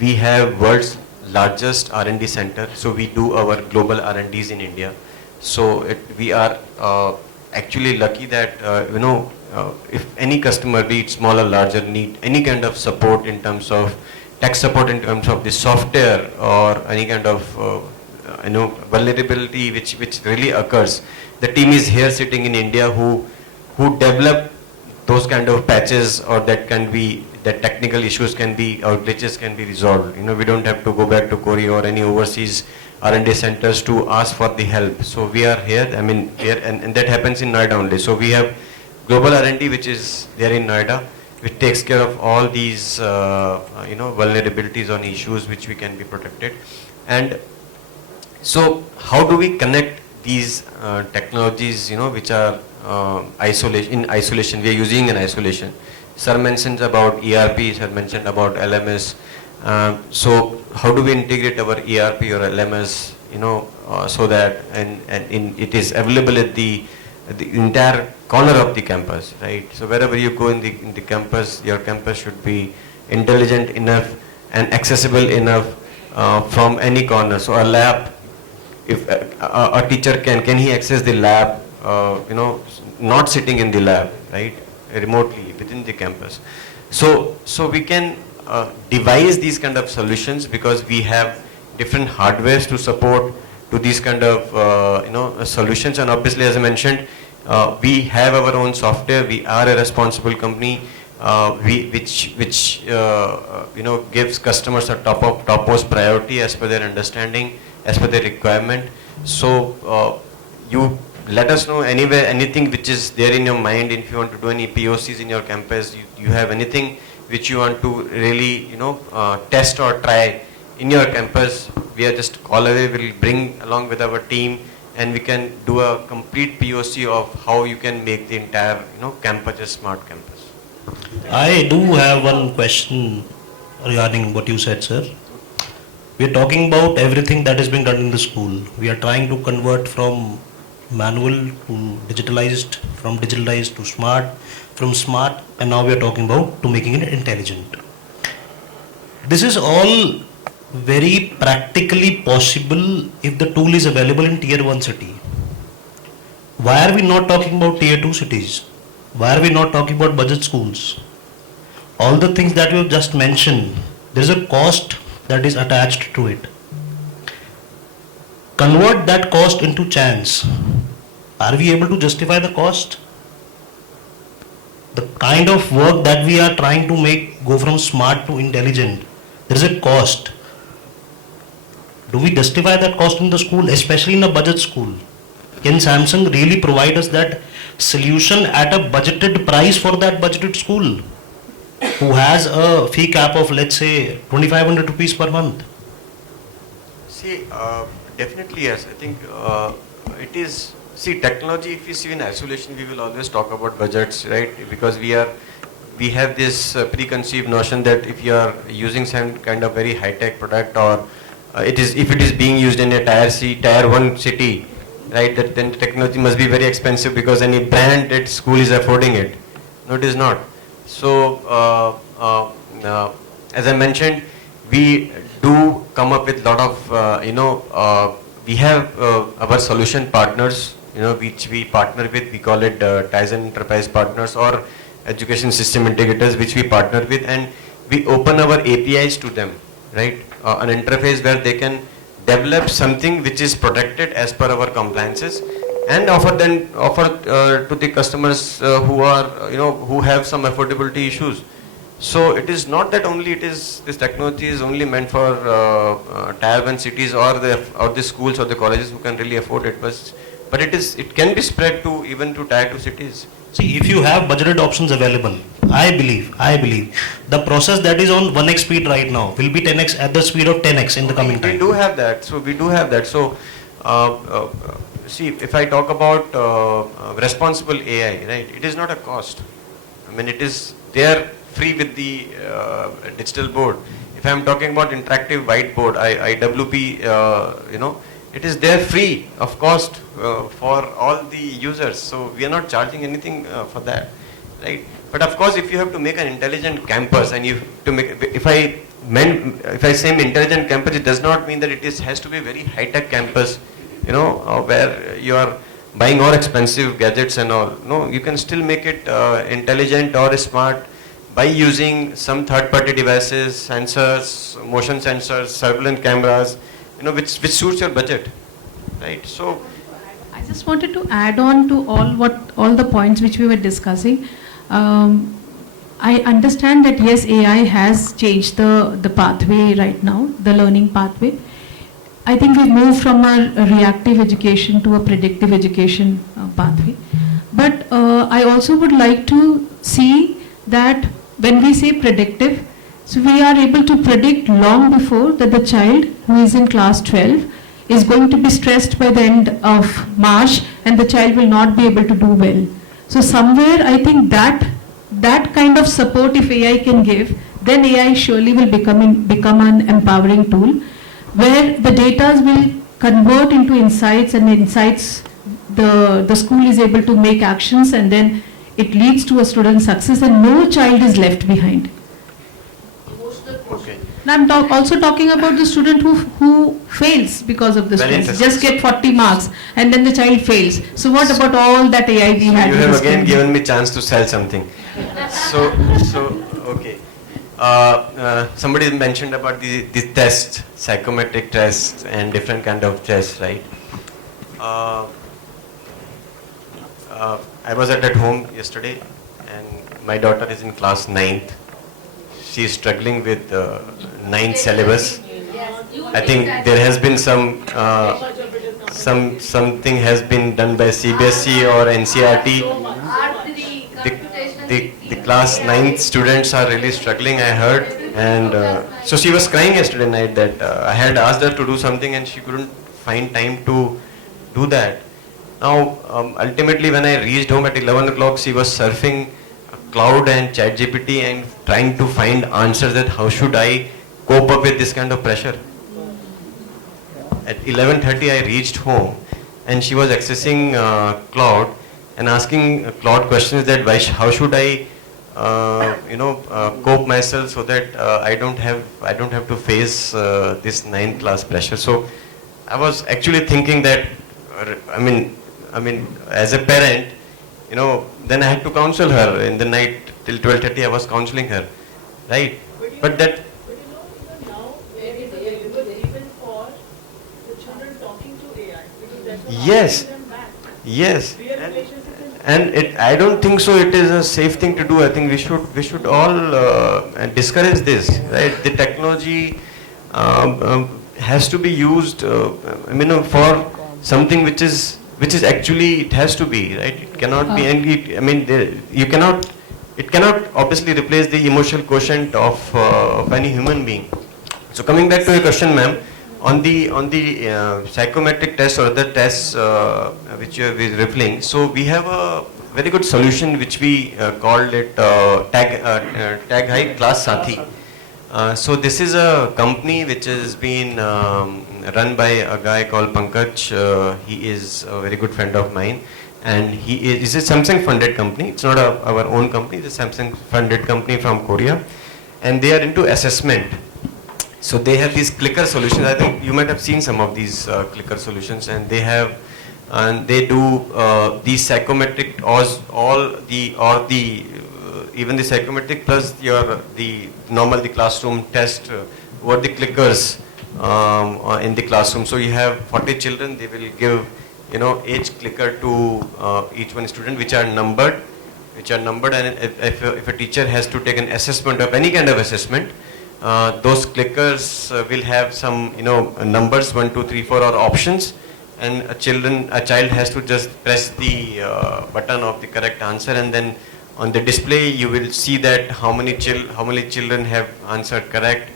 we have world's largest R&D center, so we do our global R&Ds in India. So we are actually lucky that, if any customer, be it small or larger, need any kind of support in terms of tech support, in terms of the software, or any kind of vulnerability which really occurs. The team is here sitting in India who develop those kind of patches, or that technical issues can be, or glitches can be resolved. We don't have to go back to Korea or any overseas R&D centers to ask for the help. So we are here, and that happens in Noida only. So we have global R&D which is there in Noida, which takes care of all these vulnerabilities on issues which we can be protected. And so how do we connect these technologies, which are in isolation, we are using in isolation. Sir mentioned about ERP, sir mentioned about LMS. So how do we integrate our ERP or LMS, so that it is available at the entire corner of the campus, right? So wherever you go in the campus, your campus should be intelligent enough and accessible enough from any corner. So a lab, if a teacher can he access the lab, not sitting in the lab, right, remotely within the campus. So we can devise these kind of solutions, because we have different hardwares to support to these kind of solutions. And obviously, as I mentioned, we have our own software. We are a responsible company, which gives customers a topmost priority as per their understanding, as per their requirement. So you let us know anywhere, anything which is there in your mind. If you want to do any POCs in your campus, you have anything which you want to really test or try in your campus, we are just call away. We'll bring along with our team, and we can do a complete POC of how you can make the entire campus a smart campus. I do have one question regarding what you said, sir. We are talking about everything that is being done in the school. We are trying to convert from manual to digitalized, from digitalized to smart, from smart, and now we are talking about to making it intelligent. This is all very practically possible if the tool is available in tier 1 city. Why are we not talking about tier 2 cities? Why are we not talking about budget schools? All the things that you have just mentioned, there is a cost that is attached to it. Convert that cost into chance. Are we able to justify the cost? The kind of work that we are trying to make go from smart to intelligent, there is a cost. Do we justify that cost in the school, especially in a budget school? Can Samsung really provide us that solution at a budgeted price for that budgeted school, who has a fee cap of, let's say, 2,500 rupees per month? See, definitely yes. I think it is. See, technology, if you see in isolation, we will always talk about budgets, right? Because we have this preconceived notion that if you are using some kind of very high-tech product, or if it is being used in a tier 1 city, right, then the technology must be very expensive because any branded school is affording it. No, it is not. So, as I mentioned, we do come up with a lot of, we have our solution partners, which we partner with. We call it Tizen Enterprise Partners or Education System Integrators, which we partner with, and we open our APIs to them, right? An interface where they can develop something which is protected as per our compliances, and offer to the customers who have some affordability issues. So it is not that only this technology is only meant for tier 1 cities or the schools or the colleges who can really afford it, but it can be spread to even to tier 2 cities. See, if you have budgeted options available, I believe the process that is on 1x speed right now will be 10x at the speed of 10x in the coming time. We do have that. So see, if I talk about responsible AI, right, it is not a cost. I mean, it is there free with the digital board. If I am talking about interactive whiteboard, IWP, it is there free of cost for all the users. So we are not charging anything for that, right? But of course, if you have to make an intelligent campus, and if I say intelligent campus, it does not mean that has to be a very high-tech campus where you are buying more expensive gadgets and all. No, you can still make it intelligent or smart by using some third-party devices, sensors, motion sensors, surveillance cameras, which suits your budget, right? So I just wanted to add on to all the points which we were discussing. I understand that yes, AI has changed the pathway right now, the learning pathway. I think we moved from a reactive education to a predictive education pathway. But I also would like to see that when we say predictive, so we are able to predict long before that the child who is in class 12 is going to be stressed by the end of March and the child will not be able to do well. So somewhere I think that kind of support if AI can give, then AI surely will become an empowering tool where the data will convert into insights, and insights the school is able to make actions, and then it leads to a student success and no child is left behind. okay. And I'm also talking about the student who fails because of the stress, just get 40 marks and then the child fails. So what about all that AI we had? You have again given me chance to sell something. So okay. Somebody mentioned about the tests, psychometric tests and different kind of tests, right? I was at home yesterday and my daughter is in class 9th. She is struggling with 9th syllabus. I think there has been something has been done by CBSE or NCERT. The class 9th students are really struggling, I heard, and so she was crying yesterday night that I had asked her to do something and she couldn't find time to do that. Now, ultimately when I reached home at 11 o'clock, she was surfing Cloud and ChatGPT and trying to find answers that how should I cope up with this kind of pressure. At 11:30 I reached home and she was accessing Cloud and asking Claude questions that how should I cope myself so that I don't have to face this 9th class pressure. So I was actually thinking that I mean as a parent, then I had to counsel her in the night till 12:30. I was counseling her, right? But that even now there is a even for the children talking to AI, because that's what yes, them back. yes. Real relationship is And I don't think so it is a safe thing to do. I think we should all discourage this, right? The technology has to be used for something which is actually, it has to be, right? It cannot be, it cannot obviously replace the emotional quotient of any human being. So coming back to your question, ma'am, on the psychometric tests or other tests which you are referring, so we have a very good solution which we called it Tag High Class Sathi. So this is a company which has been run by a guy called Pankaj. He is a very good friend of mine, and it's a Samsung funded company. It's not our own company. It's a Samsung funded company from Korea, and they are into assessment. So they have these clicker solutions. I think you might have seen some of these clicker solutions, and they do the psychometric even the psychometric plus the classroom test what the clickers in the classroom. So you have 40 children. They will give each clicker to each one student, which are numbered, and if a teacher has to take an assessment of any kind of assessment, those clickers will have some numbers 1, 2, 3, 4 or options, and a child has to just press the button of the correct answer, and then on the display you will see that how many children have answered correct,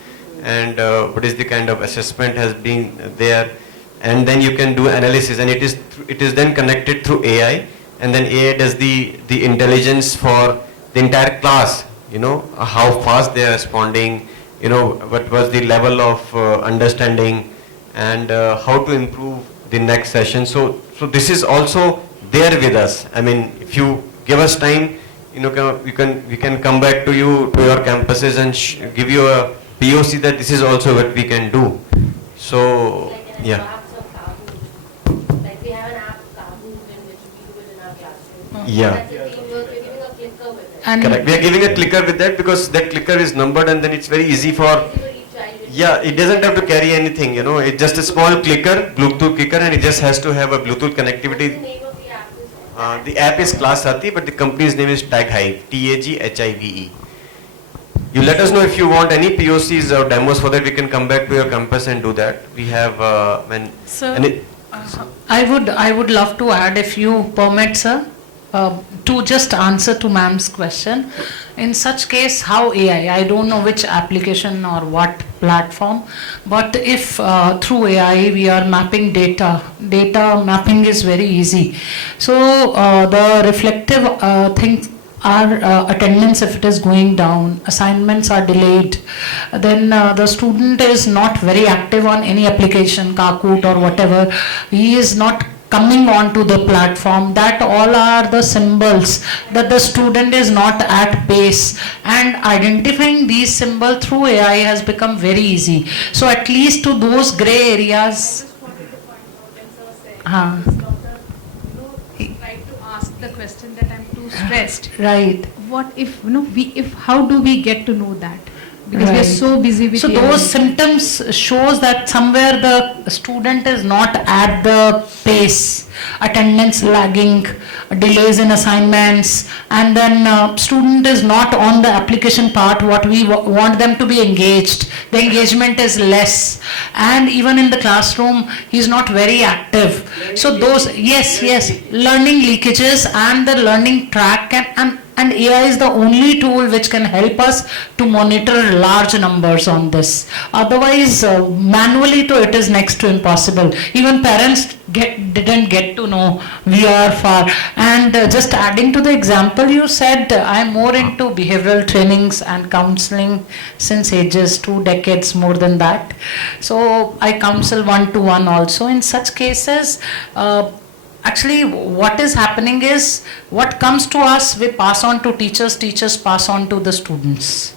and what is the kind of assessment has been there, and then you can do analysis, and it is then connected through AI, and then AI does the intelligence for the entire class, how fast they are responding, what was the level of understanding, and how to improve the next session. So this is also there with us. I mean, if you give us time, we can come back to your campuses and give you a POC that this is also what we can do. So yeah. Yeah. And Correct. We are giving a clicker with that because that clicker is numbered and then it's very easy for. Yeah, it doesn't have to carry anything, it's just a small clicker, Bluetooth clicker, and it just has to have a Bluetooth connectivity. The app is Classati, but the company's name is TagHive, TAGHIVE. You let us know if you want any POCs or demos for that. We can come back to your campus and do that. We have Sir, I would love to add, if you permit, sir, to just answer to ma'am's question. In such case, how AI? I don't know which application or what platform, but if through AI we are mapping data mapping is very easy. So the reflective things are attendance, if it is going down, assignments are delayed, then the student is not very active on any application, Kahoot or whatever, he is not coming on to the platform. That all are the symbols that the student is not at pace, and identifying these symbols through AI has become very easy. So at least to those gray areas. Try to ask the question that I'm too stressed. Right. What if how do we get to know that? Because we are so busy with So AI. those symptoms shows that somewhere the student is not at the pace, attendance lagging, delays in assignments, and then student is not on the application part what we want them to be engaged. The engagement is less, and even in the classroom he is not very active. So those, yes, learning leakages and the learning track and AI is the only tool which can help us to monitor large numbers on this. Otherwise, manually it is next to impossible. Even parents didn't get to know, we are far. And just adding to the example you said, I'm more into behavioral trainings and counseling since ages 2 decades, more than that. So I counsel one-to-one also. In such cases, actually what is happening is, what comes to us we pass on to teachers, teachers pass on to the students.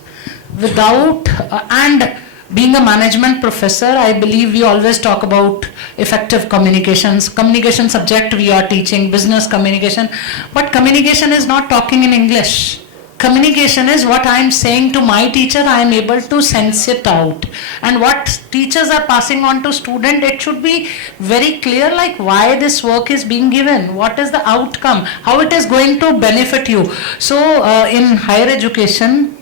Without and being a management professor, I believe we always talk about effective communications. Communication subject we are teaching, business communication, but communication is not talking in English. Communication is what I am saying to my teacher, I am able to sense it out. And what teachers are passing on to student, it should be very clear, like why this work is being given, what is the outcome, how it is going to benefit you. So in higher education,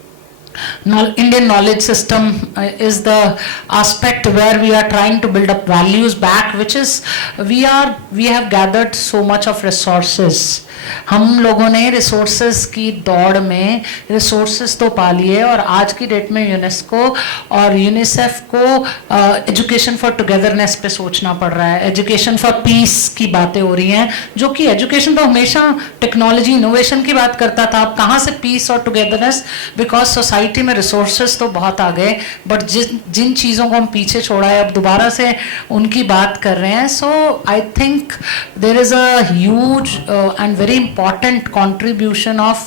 Indian knowledge system is the aspect where we are trying to build up values back, which is we have gathered so much of resources. हम लोगों ने resources की दौड़ में resources तो पा लिए, और आज की डेट में यूनेस्को और यूनिसेफ को एजुकेशन फॉर टुगेदरनेस पे सोचना पड़ रहा है, एजुकेशन फॉर पीस की बातें हो रही हैं, जो कि एजुकेशन तो हमेशा टेक्नोलॉजी इनोवेशन की बात करता था, अब कहाँ से पीस और टुगेदरनेस, बिकॉज सोसाइटी में रिसोर्सेज तो बहुत आ गए, बट जिन चीज़ों को हम पीछे छोड़ा है अब दोबारा से उनकी बात कर रहे हैं. So I think there is a huge and very important contribution of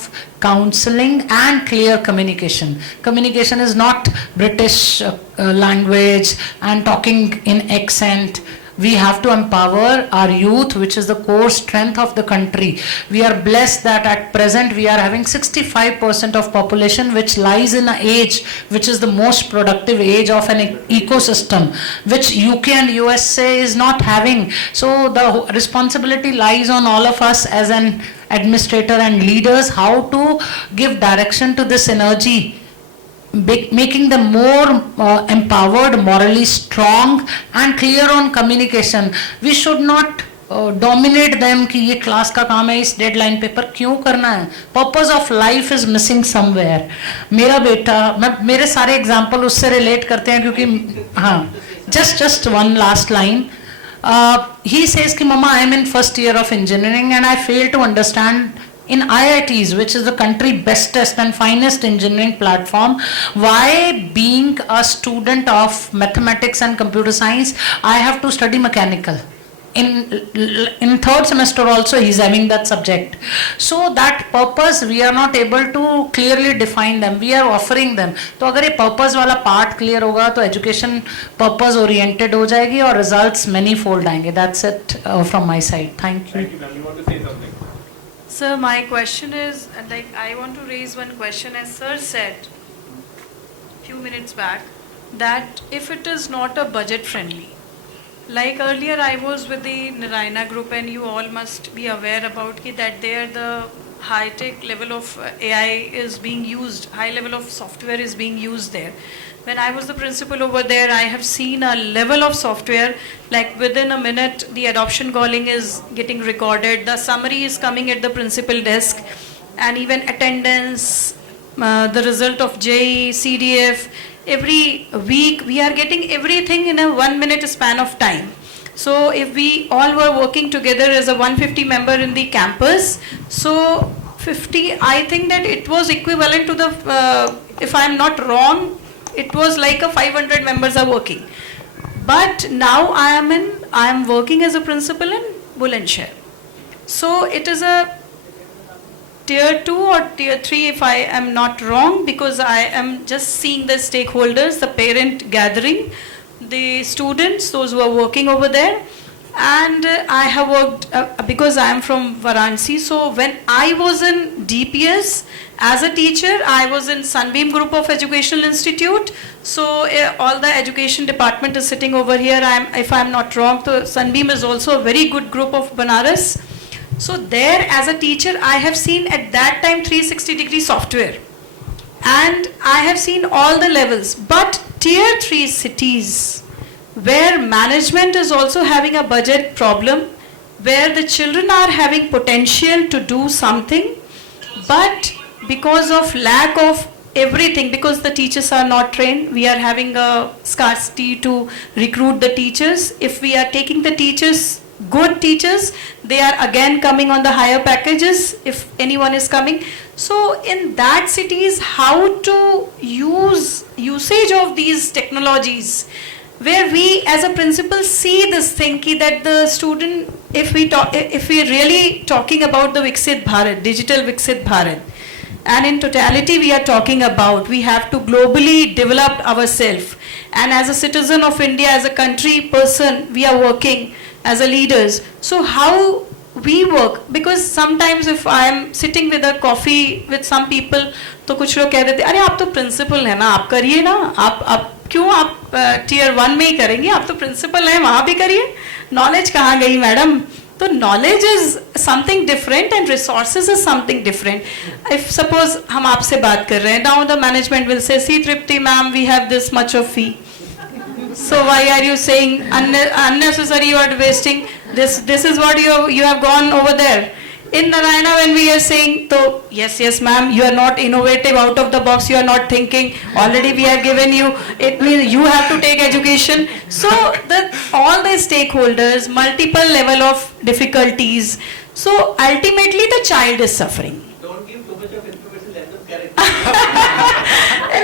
counseling and clear communication. Communication is not British language and talking in accent. We have to empower our youth, which is the core strength of the country. We are blessed that at present we are having 65% of population which lies in an age which is the most productive age of an ecosystem, which UK and USA is not having. So the responsibility lies on all of us as an administrator and leaders, how to give direction to this energy, making them more empowered, morally strong and clear on communication. We should not dominate them कि ये class का काम है, इस deadline paper क्यों करना है. Purpose of life is missing somewhere. मेरा बेटा, मैं मेरे सारे एग्जाम्पल उससे रिलेट करते हैं क्योंकि हाँ, just one last line. He says कि mama, I am in first year of engineering and I fail to understand in IITs, which is the country bestest and finest engineering platform, why being a student of mathematics and computer science, I have to study mechanical. In third semester also he is having that subject. So that purpose we are not able to clearly define them. We are offering them. तो अगर ये purpose वाला part clear होगा तो education purpose oriented हो जाएगी और results many fold आएंगे. That's it from my side. Thank you. Thank you, ma'am. You want to say something? Sir, my question is, I want to raise one question. As Sir said a few minutes back, that if it is not a budget friendly, like earlier I was with the Narayana group, and you all must be aware about that there the high-tech level of AI is being used, high level of software is being used there. When I was the principal over there, I have seen a level of software, like within a minute, the adoption calling is getting recorded, the summary is coming at the principal desk, and even attendance, the result of JE, CDF, every week we are getting everything in a 1 minute span of time. So if we all were working together as a 150 member in the campus, so 50, I think that it was equivalent to the, if I'm not wrong, it was like a 500 members are working. But now I am working as a principal in Bulandshahr. So it is a tier 2 or tier 3 if I am not wrong, because I am just seeing the stakeholders, the parent gathering, the students, those who are working over there. And I have worked, because I am from Varanasi, so when I was in DPS as a teacher, I was in Sunbeam Group of Educational Institute. So all the education department is sitting over here. If I am not wrong, so Sunbeam is also a very good group of Banaras. So there as a teacher, I have seen at that time 360-degree software. And I have seen all the levels. But tier 3 cities, where management is also having a budget problem, where the children are having potential to do something, but because of lack of everything, because the teachers are not trained, we are having a scarcity to recruit the teachers. If we are taking the teachers, good teachers, they are again coming on the higher packages if anyone is coming. So in that cities, how to usage of these technologies, where we as a principal see this thing that the student, if we are really talking about the Viksit Bharat, digital Viksit Bharat, and in totality we are talking about, we have to globally develop ourselves, and as a citizen of India, as a country person, we are working as a leaders. So how we work, because sometimes if I am sitting with a coffee with some people, तो कुछ लोग कह देते, अरे आप तो principal है ना, आप करिए ना, आप क्यों आप टियर 1 में ही करेंगे, आप तो प्रिंसिपल हैं, वहाँ भी करिए, नॉलेज कहाँ गई मैडम? तो knowledge is something different and resources is something different. If suppose हम आपसे बात कर रहे हैं, now the management will say, see Tripti ma'am, we have this much of fee. So why are you saying unnecessary, you are wasting, this is what you have gone over there. In Narayana, when we are saying, so yes ma'am, you are not innovative, out of the box, you are not thinking, already we have given you, it means you have to take education. So all the stakeholders, multiple level of difficulties, so ultimately the child is suffering. Don't give too much of information, let them carry.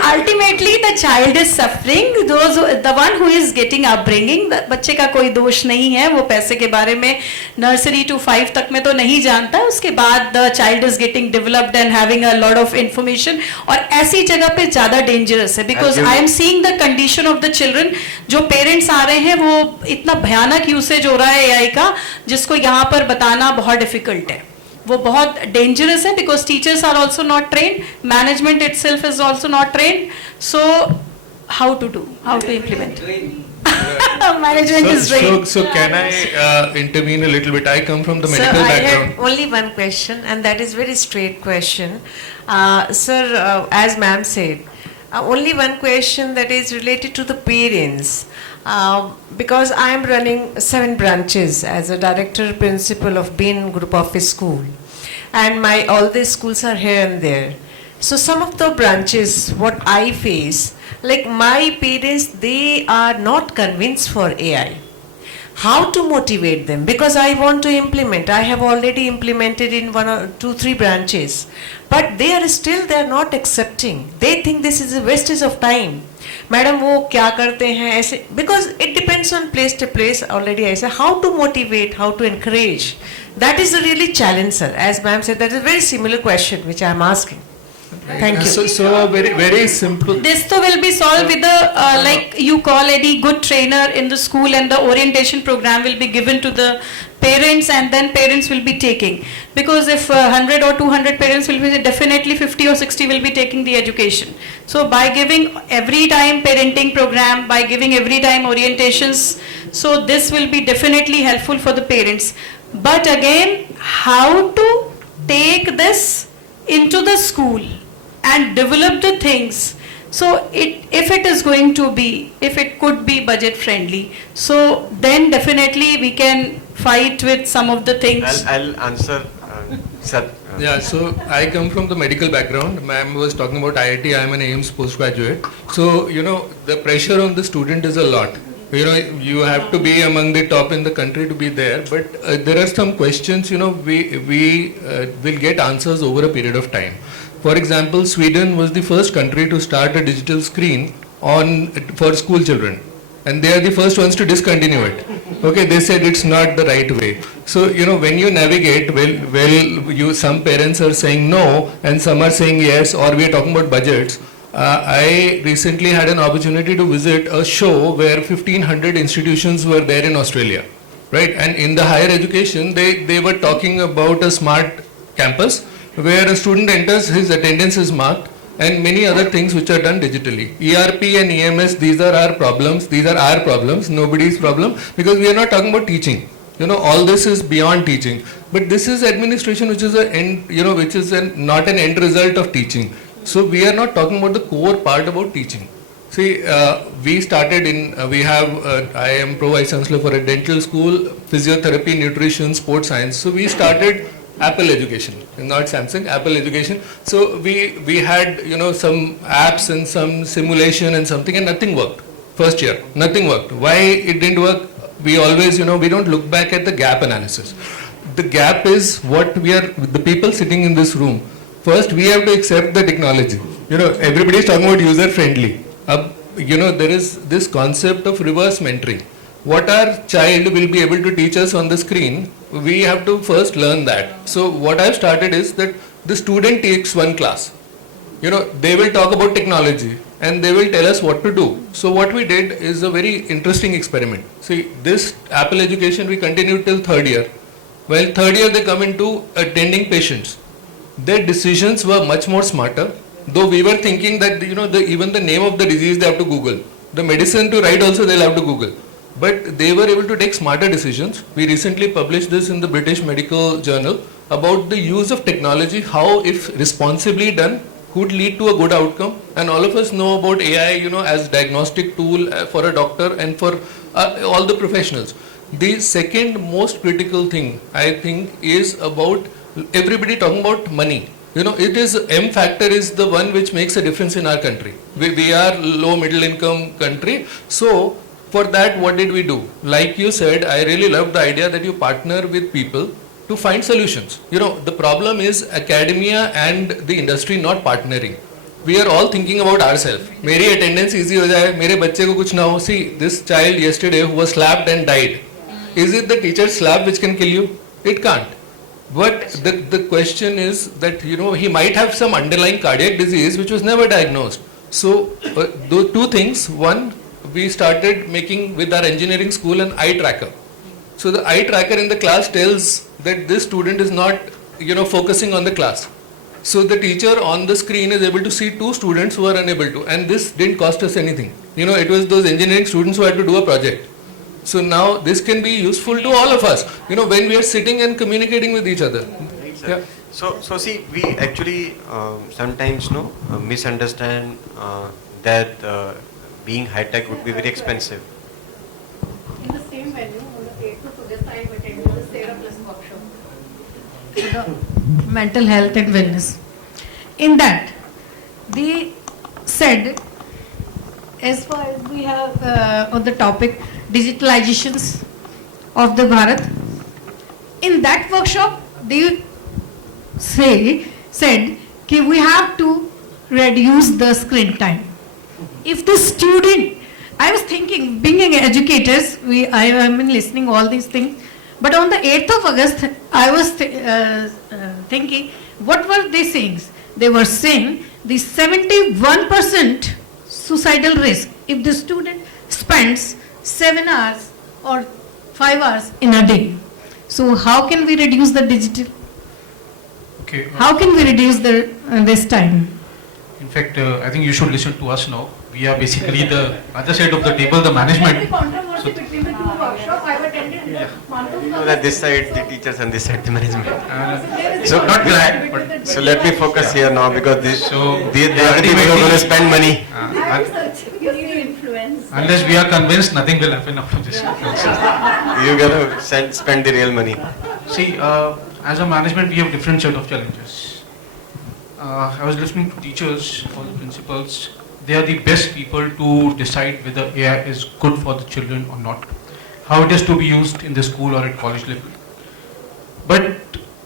Ultimately the child is suffering, the one who is getting upbringing, बच्चे का कोई दोष नहीं है, वो पैसे के बारे में nursery to 5 तक में तो नहीं जानता है, उसके बाद the child is getting developed and having a lot of information, और ऐसी जगह पे ज़्यादा dangerous है, because I am seeing the condition of the children, जो parents आ रहे हैं वो इतना भयानक usage हो रहा है AI का, जिसको यहाँ पर बताना बहुत difficult है, वो बहुत dangerous है, because teachers are also not trained, management itself is also not trained. So how to implement? Management is trained. So can I intervene a little bit? I come from the medical background. I have only one question, and that is very straight question. Sir, as ma'am said, only one question that is related to the parents. Because I am running 7 branches as a director principal of Bain Group Office School, and all the schools are here and there. So some of the branches, what I face, like my parents, they are not convinced for AI. How to motivate them? Because I want to implement. I have already implemented in 1 or 2, 3 branches, but they are not accepting. They think this is a wastage of time. Madam वो क्या करते हैं ऐसे, because it depends on place to place already. ऐसे how to motivate, how to encourage, that is a really challenge, sir. As ma'am said, that is a very similar question which I am asking. Thank you. So very, very simple. This will be solved with the like you call any good trainer in the school, and the orientation program will be given to the parents, and then parents will be taking. Because if 100 or 200 parents will be, definitely 50 or 60 will be taking the education. So by giving every time parenting program, by giving every time orientations, so this will be definitely helpful for the parents. But again, how to take this into the school and develop the things. So if it is going to be, if it could be budget friendly, so then definitely we can fight with some of the things. I'll answer. Yeah, so I come from the medical background. Ma'am was talking about IIT. I am an AIMS postgraduate. So, the pressure on the student is a lot. You have to be among the top in the country to be there. But there are some questions, we will get answers over a period of time. For example, Sweden was the first country to start a digital screen for school children. And they are the first ones to discontinue it. Okay, they said it's not the right way. So, when you navigate, some parents are saying no and some are saying yes, or we are talking about budgets. I recently had an opportunity to visit a show where 1,500 institutions were there in Australia, right? And in the higher education, they were talking about a smart campus where a student enters, his attendance is marked, and many other things which are done digitally. ERP and EMS, these are our problems, nobody's problem, because we are not talking about teaching. All this is beyond teaching. But this is administration, which is not an end result of teaching. So we are not talking about the core part about teaching. See, we started I am Pro-Vice Chancellor for a dental school, physiotherapy, nutrition, sports science. So we started Apple Education, not Samsung, Apple Education. So we had, some apps and some simulation and something, and nothing worked. First year, nothing worked. Why it didn't work? We always, we don't look back at the gap analysis. The gap is the people sitting in this room. First, we have to accept the technology. Everybody is talking about user friendly. There is this concept of reverse mentoring. What our child will be able to teach us on the screen, we have to first learn that. So what I've started is that the student takes one class. They will talk about technology and they will tell us what to do. So what we did is a very interesting experiment. See, this Apple Education we continued till third year. Well, third year they come into attending patients. Their decisions were much more smarter. Though we were thinking that even the name of the disease they have to Google. The medicine to write also they'll have to Google. But they were able to take smarter decisions. We recently published this in the British Medical Journal about the use of technology, how if responsibly done could lead to a good outcome. And all of us know about AI, as diagnostic tool for a doctor and for all the professionals. The second most critical thing I think is about everybody talking about money. It is M factor is the one which makes a difference in our country. We are low middle income country. So for that, what did we do? Like you said, I really love the idea that you partner with people to find solutions. The problem is academia and the industry not partnering. We are all thinking about ourselves. Meri attendance easy ho jaye, mere bacche ko kuch na ho. See, this child yesterday who was slapped and died. Is it the teacher's slap which can kill you? It can't. But the question is that, he might have some underlying cardiac disease which was never diagnosed. So, those two things. One, we started making with our engineering school an eye tracker. So the eye tracker in the class tells that this student is not, focusing on the class. So the teacher on the screen is able to see two students who are unable to. And this didn't cost us anything. It was those engineering students who had to do a project. So now this can be useful to all of us, when we are sitting and communicating with each other. Yeah. So see, we actually sometimes misunderstand that being high tech would be very expensive. In the same venue, on the 8th of August, I am attending the Sarah Plus workshop. The mental health and wellness. In that, they said, as far as we have on the topic digitalizations of the Bharat, in that workshop they said that we have to reduce the screen time. If the student, I was thinking, being educators, I have been listening all these things, but on the 8th of August, I was thinking, what were they saying? They were saying the 71% suicidal risk if the student spends 7 hours or 5 hours in a day. So how can we reduce the digital? Okay. How can we reduce the this time? In fact, I think you should listen to us now. We are basically the other side of the table, the management. Controversy between the two workshops. I've attended the month of You know that this side the teachers and this side the management. So not glad, but so let me focus here now because this, they are the people who are going to spend money. Unless we are convinced, nothing will happen after this. You got to spend the real money. See, as a management, we have different set of challenges. I was listening to teachers, all the principals. They are the best people to decide whether AI is good for the children or not, how it is to be used in the school or at college level. But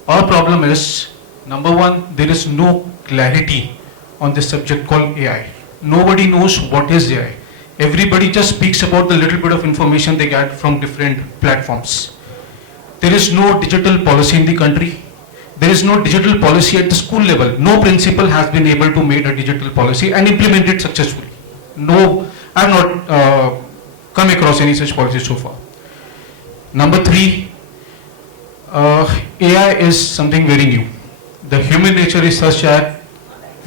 our problem is, number one, there is no clarity on this subject called AI. Nobody knows what is AI. Everybody just speaks about the little bit of information they get from different platforms. There is no digital policy in the country. There is no digital policy at the school level. No principal has been able to make a digital policy and implement it successfully. No, I have not come across any such policy so far. Number three, AI is something very new. The human nature is such that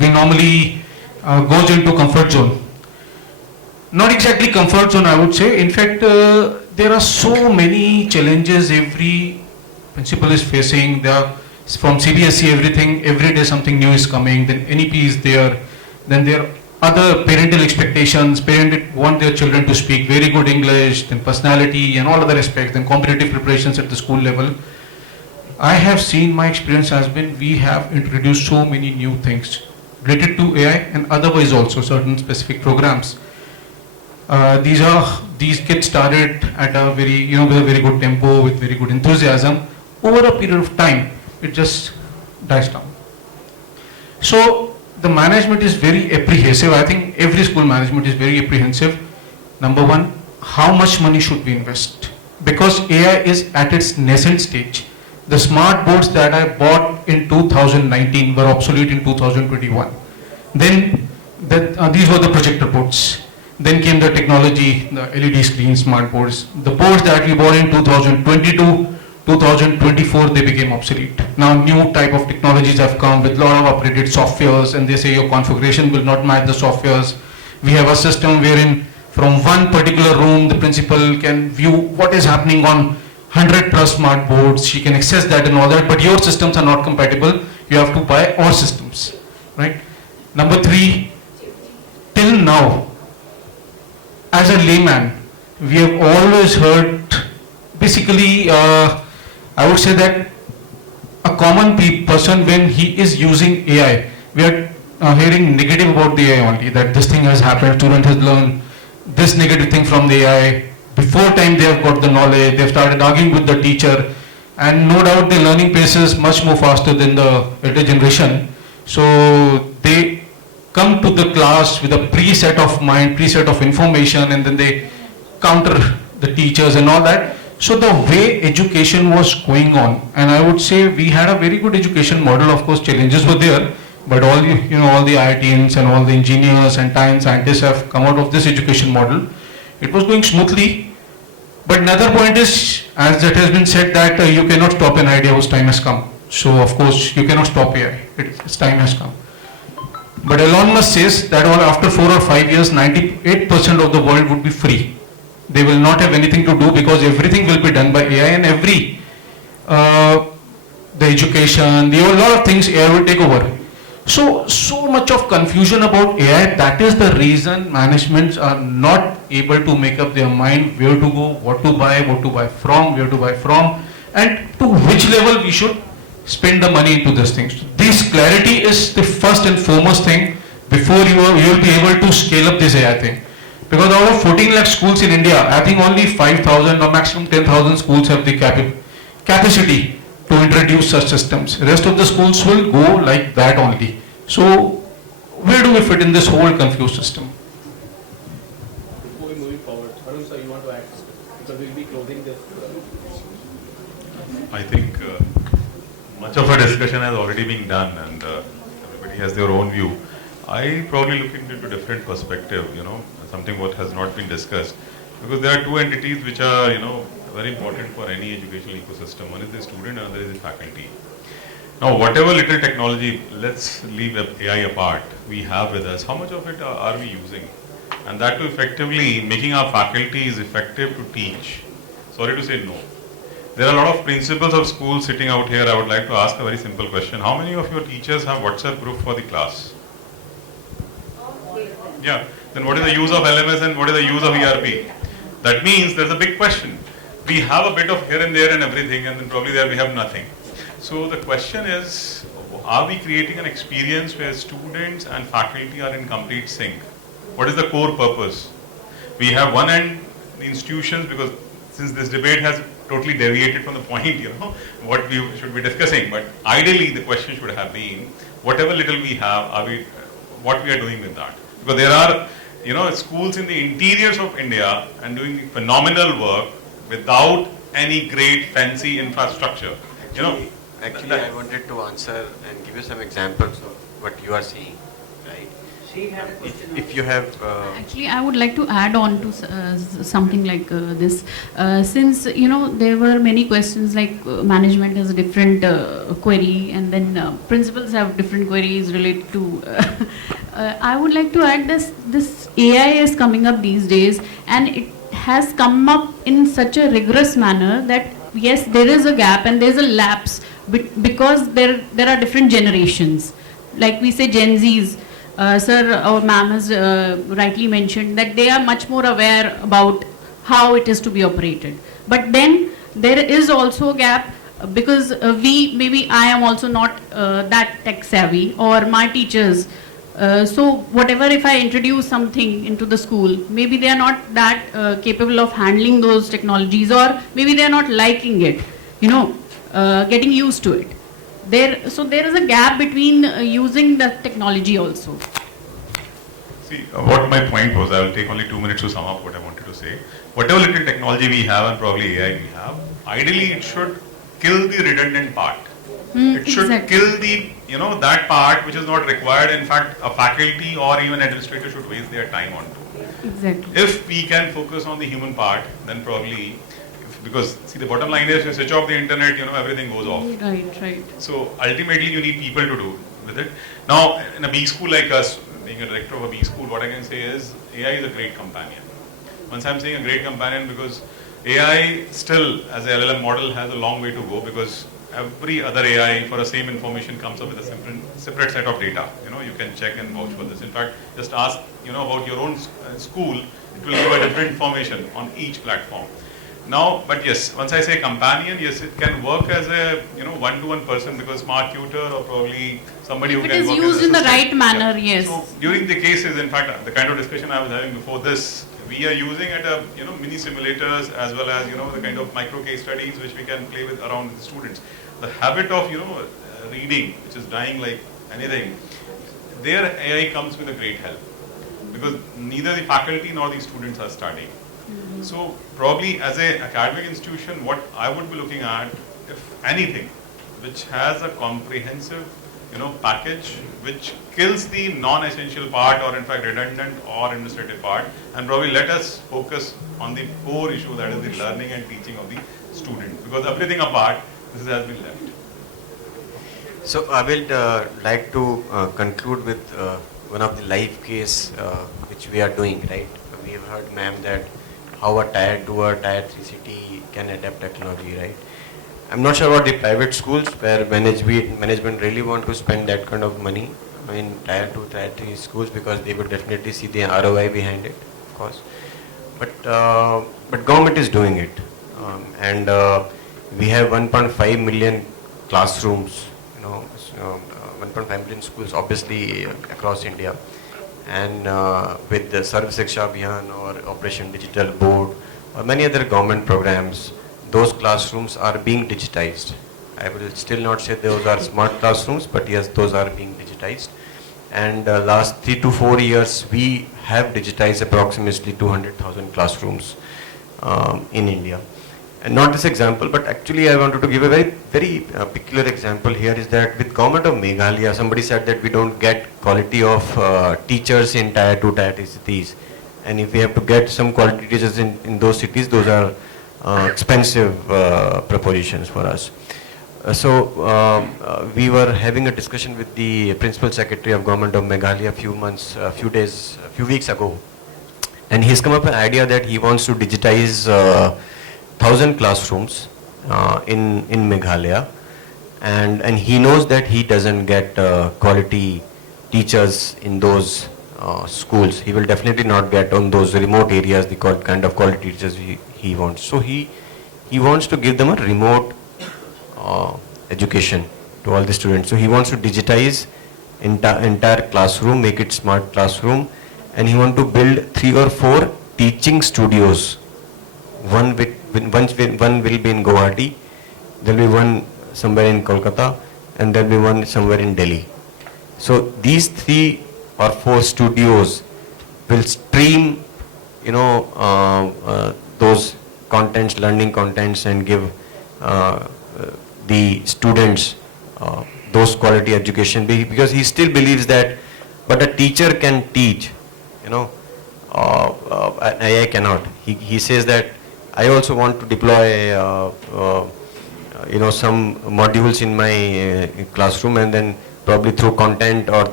we normally goes into comfort zone. Not exactly comfort zone, I would say. In fact, there are so many challenges every principal is facing. From CBSE, every day something new is coming, then NEP is there, then there are other parental expectations, parents want their children to speak very good English, then personality and all other aspects, then competitive preparations at the school level. I have seen, my experience has been, we have introduced so many new things related to AI and otherwise also certain specific programs. These kids started at a very, with a very good tempo, with very good enthusiasm. Over a period of time, it just dies down. So the management is very apprehensive. I think every school management is very apprehensive. Number one, how much money should we invest? Because AI is at its nascent stage. The smart boards that I bought in 2019 were obsolete in 2021. Then these were the projector boards. Then came the technology, the LED screen smart boards. The boards that we bought in 2022, 2024 they became obsolete. Now new type of technologies have come with lot of upgraded softwares, and they say your configuration will not match the softwares. We have a system wherein from one particular room the principal can view what is happening on 100 plus smart boards. She can access that and all that, but your systems are not compatible. You have to buy our systems, right? Number three, till now, as a layman, we have always heard, basically, I would say that a common person, when he is using AI, we are hearing negative about the AI only, that this thing has happened, student has learned this negative thing from the AI. Before time they have got the knowledge, they have started arguing with the teacher, and no doubt the learning pace is much more faster than the elder generation. So they come to the class with a preset of mind, preset of information, and then they counter the teachers and all that. So the way education was going on, and I would say we had a very good education model. Of course, challenges were there, but all the all the IITians and all the engineers and scientists have come out of this education model. It was going smoothly. But another point is, as it has been said, that you cannot stop an idea whose time has come. So of course you cannot stop AI. Its time has come. But Elon Musk says that after 4 or 5 years, 98% of the world would be free. They will not have anything to do because everything will be done by AI, and the education, a lot of things AI will take over. So much of confusion about AI. That is the reason managements are not able to make up their mind where to go, what to buy from, where to buy from, and to which level we should spend the money into these things. This clarity is the first and foremost thing before you will be able to scale up this AI thing. Because out of 14 lakh schools in India, I think only 5,000 or maximum 10,000 schools have the capacity to introduce such systems. The rest of the schools will go like that only. So where do we fit in this whole confused system? Before we move forward, Varun sir, you want to add? Because we'll be closing this. I think much of a discussion has already been done, and everybody has their own view. I probably look into a different perspective, something what has not been discussed, because there are two entities which are, very important for any educational ecosystem. One is the student, another is the faculty. Now, whatever little technology, let's leave AI apart, we have with us, how much of it are we using? And that to effectively making our faculties effective to teach. Sorry to say no. There are a lot of principals of schools sitting out here. I would like to ask a very simple question. How many of your teachers have WhatsApp group for the class? Yeah. Then what is the use of LMS and what is the use of ERP? That means there's a big question. We have a bit of here and there and everything, and then probably there we have nothing. So the question is, are we creating an experience where students and faculty are in complete sync? What is the core purpose? We have one end, the institutions, because since this debate has totally deviated from the point, what we should be discussing. But ideally, the question should have been, whatever little we have, what we are doing with that? Because there are, schools in the interiors of India and doing phenomenal work without any great fancy infrastructure. Actually, I wanted to answer and give you some examples of what you are seeing, right? If you have... Actually, I would like to add on to something like this. Since, there were many questions like management has a different query and then principals have different queries related to... I would like to add this AI is coming up these days, and it has come up in such a rigorous manner that yes, there is a gap and there is a lapse because there are different generations. Like we say Gen Zs, sir or ma'am has rightly mentioned that they are much more aware about how it is to be operated. But then there is also a gap because maybe I am also not that tech savvy, or my teachers. So whatever, if I introduce something into the school, maybe they are not that capable of handling those technologies, or maybe they are not liking it, getting used to it. So there is a gap between using the technology also. See, what my point was, I will take only 2 minutes to sum up what I wanted to say. Whatever little technology we have and probably AI we have, ideally it should kill the redundant part. It should kill the, that part which is not required. In fact, a faculty or even administrator should waste their time on to. Exactly. If we can focus on the human part, then probably, because see, the bottom line is, you switch off the internet, everything goes off. Right. So ultimately you need people to do with it. Now, in a B school like us, being a director of a B school, what I can say is AI is a great companion. Once I'm saying a great companion, because AI still, as a LLM model, has a long way to go, because every other AI for the same information comes up with a separate set of data. You can check and vouch for this. In fact, just ask, about your own school, it will give a different information on each platform. Now, but yes, once I say companion, yes, it can work as a, one-to-one person, because smart tutor or probably somebody who can work as a If it is used in the assistant. right manner, yes. So during the cases, in fact, the kind of discussion I was having before this, we are using at a, mini simulators as well as, the kind of micro case studies which we can play with around with the students. The habit of, reading, which is dying like anything, their AI comes with a great help, because neither the faculty nor the students are studying. So probably as an academic institution, what I would be looking at, if anything, which has a comprehensive, package which kills the non-essential part, or in fact redundant or administrative part, and probably let us focus on the core issue, that is the learning and teaching of the student, because everything apart, this has been left. So I will like to conclude with one of the live case which we are doing, right? We have heard, ma'am, that how a tier 2 or tier 3 city can adapt technology, right? I'm not sure about the private schools where management really want to spend that kind of money in tier 2, tier 3 schools, because they would definitely see the ROI behind it, of course. But government is doing it, and we have 1.5 million classrooms, 1.5 million schools, obviously across India. And with the Sarv Shiksha Abhiyan or Operation Digital Board or many other government programs, those classrooms are being digitized. I will still not say those are smart classrooms, but yes, those are being digitized. And last 3 to 4 years, we have digitized approximately 200,000 classrooms in India. And not this example, but actually I wanted to give a very peculiar example here, is that with government of Meghalaya, somebody said that we don't get quality of teachers in tier 2, tier 3 cities. And if we have to get some quality teachers in those cities, those are expensive propositions for us. We were having a discussion with the Principal Secretary of Government of Meghalaya a few weeks ago, and he's come up with an idea that he wants to digitize 1,000 classrooms in Meghalaya, and he knows that he doesn't get quality teachers in those schools. He will definitely not get on those remote areas the kind of quality teachers he wants. So he wants to give them a remote education to all the students. So he wants to digitize entire classroom, make it smart classroom, and he wants to build 3 or 4 teaching studios. One will be in Guwahati, there will be one somewhere in Kolkata, and there will be one somewhere in Delhi. So these 3 or 4 studios will stream, those contents, learning contents, and give the students those quality education, because he still believes that, but a teacher can teach, AI cannot. He says that I also want to deploy some modules in my classroom, and then probably through content or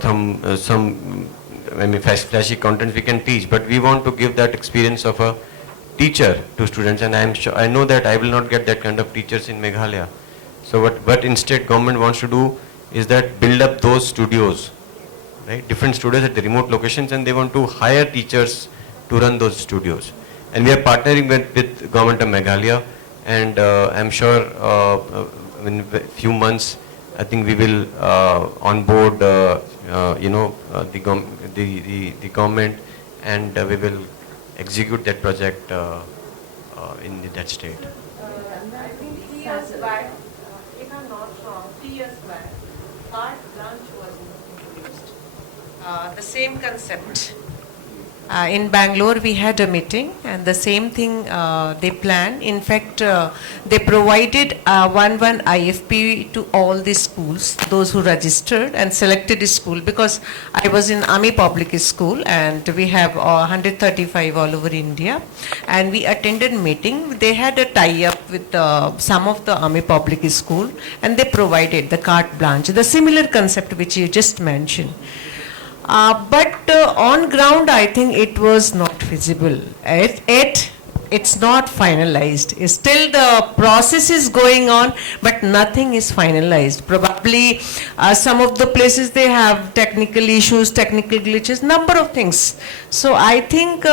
some flashy content we can teach, but we want to give that experience of a teacher to students, and I know that I will not get that kind of teachers in Meghalaya. So what instead government wants to do is that build up those studios, right? Different studios at the remote locations, and they want to hire teachers to run those studios. And we are partnering with government of Meghalaya, and I'm sure in a few months, I think we will onboard the government, and we will execute that project in that state. I think 3 years back, if I'm not wrong, 3 years back, carte blanche was introduced. The same concept. In Bangalore, we had a meeting, and the same thing they planned. In fact, they provided 1 IFP to all the schools, those who registered and selected a school, because I was in Army Public School, and we have 135 all over India, and we attended meeting. They had a tie-up with some of the Army Public School, and they provided the carte blanche, the similar concept which you just mentioned. But on ground, I think it was not feasible. It's not finalized. Still the process is going on, but nothing is finalized. Probably some of the places they have technical issues, technical glitches, number of things. So I think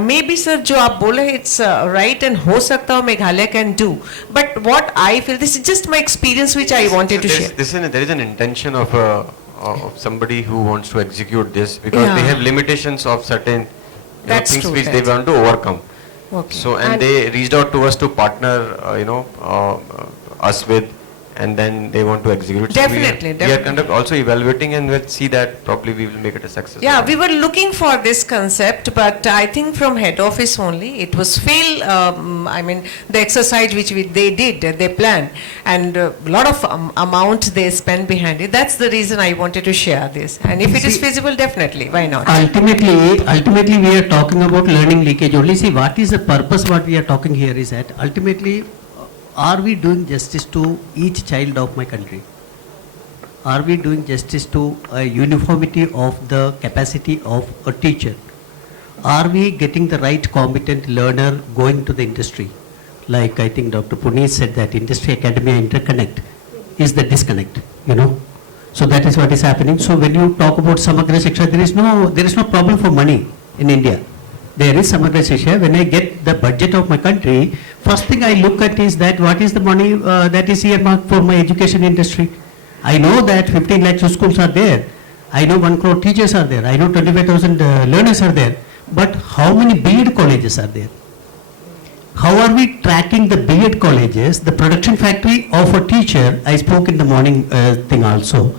maybe sir, jo aap bole, it's right, and ho sakta ho Meghalaya can do. But what I feel, this is just my experience which I wanted to share. There is an intention of somebody who wants to execute this, because they have limitations of certain things which they want to overcome. Okay. So and they reached out to us to partner, us with, and then they want to execute. Definitely, we are kind of also evaluating, and we'll see that probably we will make it a success. Yeah, we were looking for this concept, but I think from head office only, it was fail. The exercise which they did, they planned, and a lot of amount they spent behind it. That's the reason I wanted to share this. And if it is feasible, definitely, why not? Ultimately, we are talking about learning leakage only. See, what is the purpose? What we are talking here is that ultimately, are we doing justice to each child of my country? Are we doing justice to a uniformity of the capacity of a teacher? Are we getting the right competent learner going to the industry? Like I think Dr. Puneet said that industry academia interconnect is the disconnect, So that is what is happening. So when you talk about Samagra Shiksha, there is no problem for money in India. There is Samagra Shiksha. When I get the budget of my country, first thing I look at is that what is the money that is earmarked for my education industry. I know that 15 lakhs of schools are there. I know 1 crore teachers are there. I know 25,000 learners are there. But how many B.Ed colleges are there? How are we tracking the B.Ed colleges? The production factory of a teacher, I spoke in the morning thing also,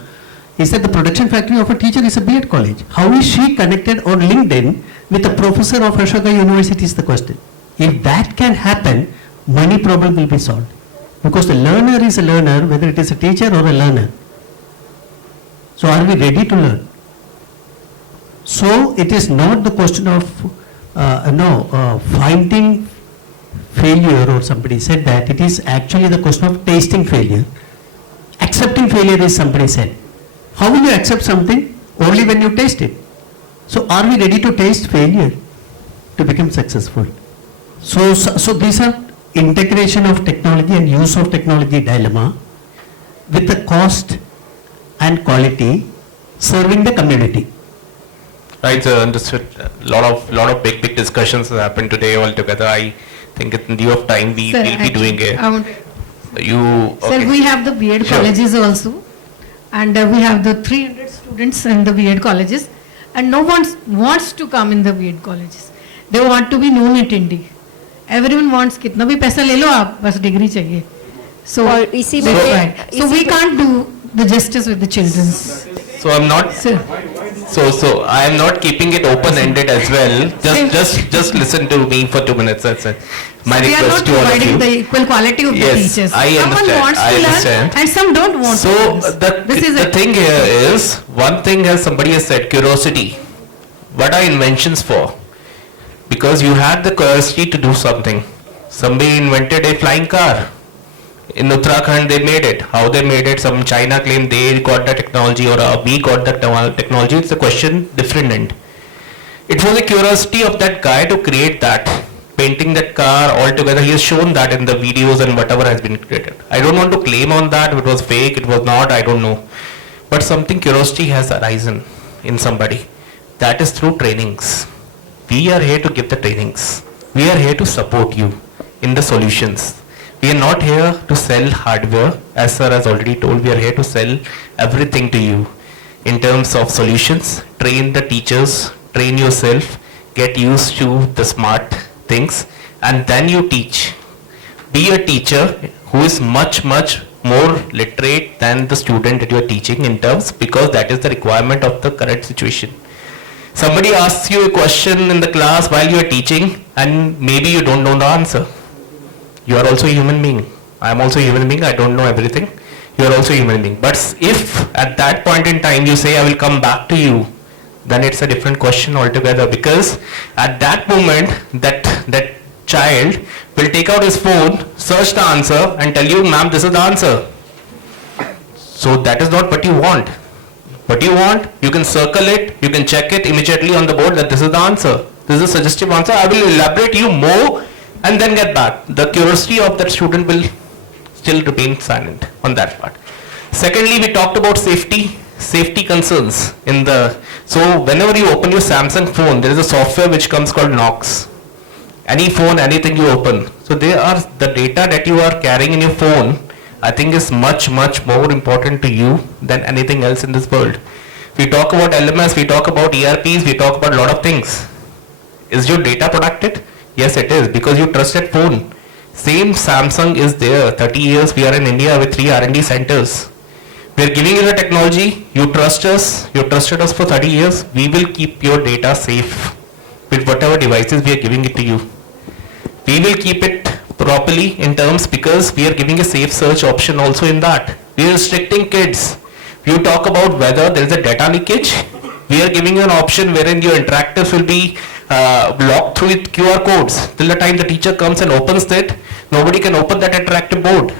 is that the production factory of a teacher is a B.Ed college. How is she connected on LinkedIn with a professor of Ashoka University is the question. If that can happen, money problem will be solved. Because the learner is a learner, whether it is a teacher or a learner. So are we ready to learn? So it is not the question of finding failure, or somebody said that it is actually the question of tasting failure. Accepting failure is somebody said. How will you accept something? Only when you taste it. So are we ready to taste failure to become successful? So these are integration of technology and use of technology dilemma with the cost and quality serving the community. Right, sir, understood. Lot of big discussions have happened today altogether. I think in lieu of time we will be doing it. Sir, we have the B.Ed colleges also, and we have the 300 students in the B.Ed colleges, and no one wants to come in the B.Ed colleges. They want to be known at India. Everyone wants कितना भी पैसा ले लो आप बस degree चाहिए. So we can't do the justice with the children. So I'm not. So I am not keeping it open-ended as well. Just listen to me for 2 minutes. That's it. My request to all of you. We are not providing the equal quality of the teachers. I understand. Someone wants to learn and some don't want to. So the thing here is, one thing as somebody has said, curiosity. What are inventions for? Because you had the curiosity to do something. Somebody invented a flying car. In Uttarakhand they made it. How they made it? Some China claimed they got the technology, or we got the technology. It's a question different end. It was a curiosity of that guy to create that, painting that car altogether. He has shown that in the videos and whatever has been created. I don't want to claim on that. It was fake, it was not, I don't know. But something curiosity has arisen in somebody. That is through trainings. We are here to give the trainings. We are here to support you in the solutions. We are not here to sell hardware, as sir has already told. We are here to sell everything to you in terms of solutions. Train the teachers, train yourself, get used to the smart things, and then you teach. Be a teacher who is much more literate than the student that you are teaching in terms, because that is the requirement of the current situation. Somebody asks you a question in the class while you are teaching, and maybe you don't know the answer. You are also a human being. I am also a human being. I don't know everything. You are also a human being. But if at that point in time you say, I will come back to you, then it's a different question altogether, because at that moment that child will take out his phone, search the answer and tell you, ma'am, this is the answer. So that is not what you want. What you want, you can circle it, you can check it immediately on the board that this is the answer. This is a suggestive answer. I will elaborate you more and then get back. The curiosity of that student will still remain silent on that part. Secondly, we talked about safety concerns in the, so whenever you open your Samsung phone, there is a software which comes called Knox. Any phone, anything you open. So there are the data that you are carrying in your phone, I think is much more important to you than anything else in this world. We talk about LMS, we talk about ERPs, we talk about a lot of things. Is your data protected? Yes, it is, because you trust that phone. Same Samsung is there. 30 years we are in India with 3 R&D centers. We are giving you the technology. You trust us. You trusted us for 30 years. We will keep your data safe with whatever devices we are giving it to you. We will keep it properly in terms, because we are giving a safe search option also in that. We are restricting kids. You talk about whether there is a data leakage. We are giving you an option wherein your interactives will be blocked through with QR codes. Till the time the teacher comes and opens it, nobody can open that interactive board.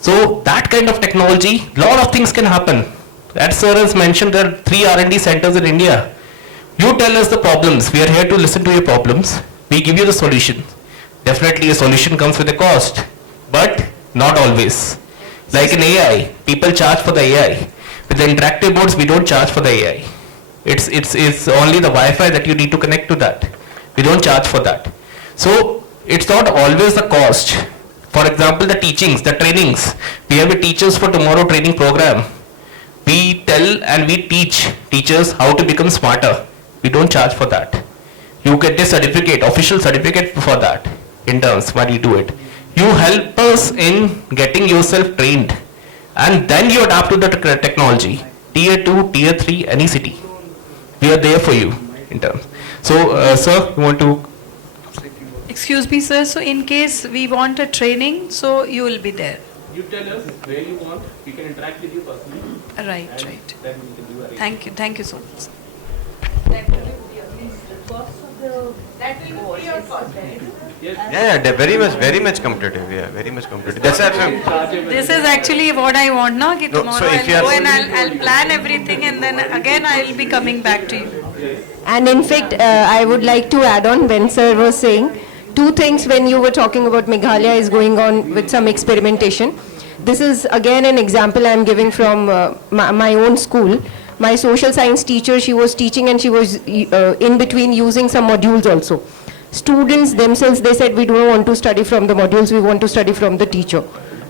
So that kind of technology, lot of things can happen. As sir has mentioned, there are 3 R&D centers in India. You tell us the problems. We are here to listen to your problems. We give you the solution. Definitely a solution comes with a cost, but not always. Like in AI, people charge for the AI. With the interactive boards, we don't charge for the AI. It's only the Wi-Fi that you need to connect to that. We don't charge for that. So it's not always the cost. For example, the teachings, the trainings. We have a Teachers for Tomorrow training program. We tell and we teach teachers how to become smarter. We don't charge for that. You get a certificate, official certificate for that in terms when you do it. You help us in getting yourself trained, and then you adapt to the technology. Tier 2, Tier 3, any city. We are there for you in terms. So, sir, you want to? Excuse me, sir. So, in case we want a training, so you will be there. You tell us where you want. We can interact with you personally. Right. Then we can do Thank you so much. That will be at least the cost of That will be your cost, right? Yeah, they're very much competitive. Yeah, very much competitive. That's actually. This is actually what I want now. That No, tomorrow so if you I'll are- go and I'll plan everything, and then again I'll be coming back to you. And in fact, I would like to add on when sir was saying, two things when you were talking about Meghalaya is going on with some experimentation. This is again an example I'm giving from my own school. My social science teacher, she was teaching and she was in between using some modules also. Students themselves, they said, we don't want to study from the modules, we want to study from the teacher.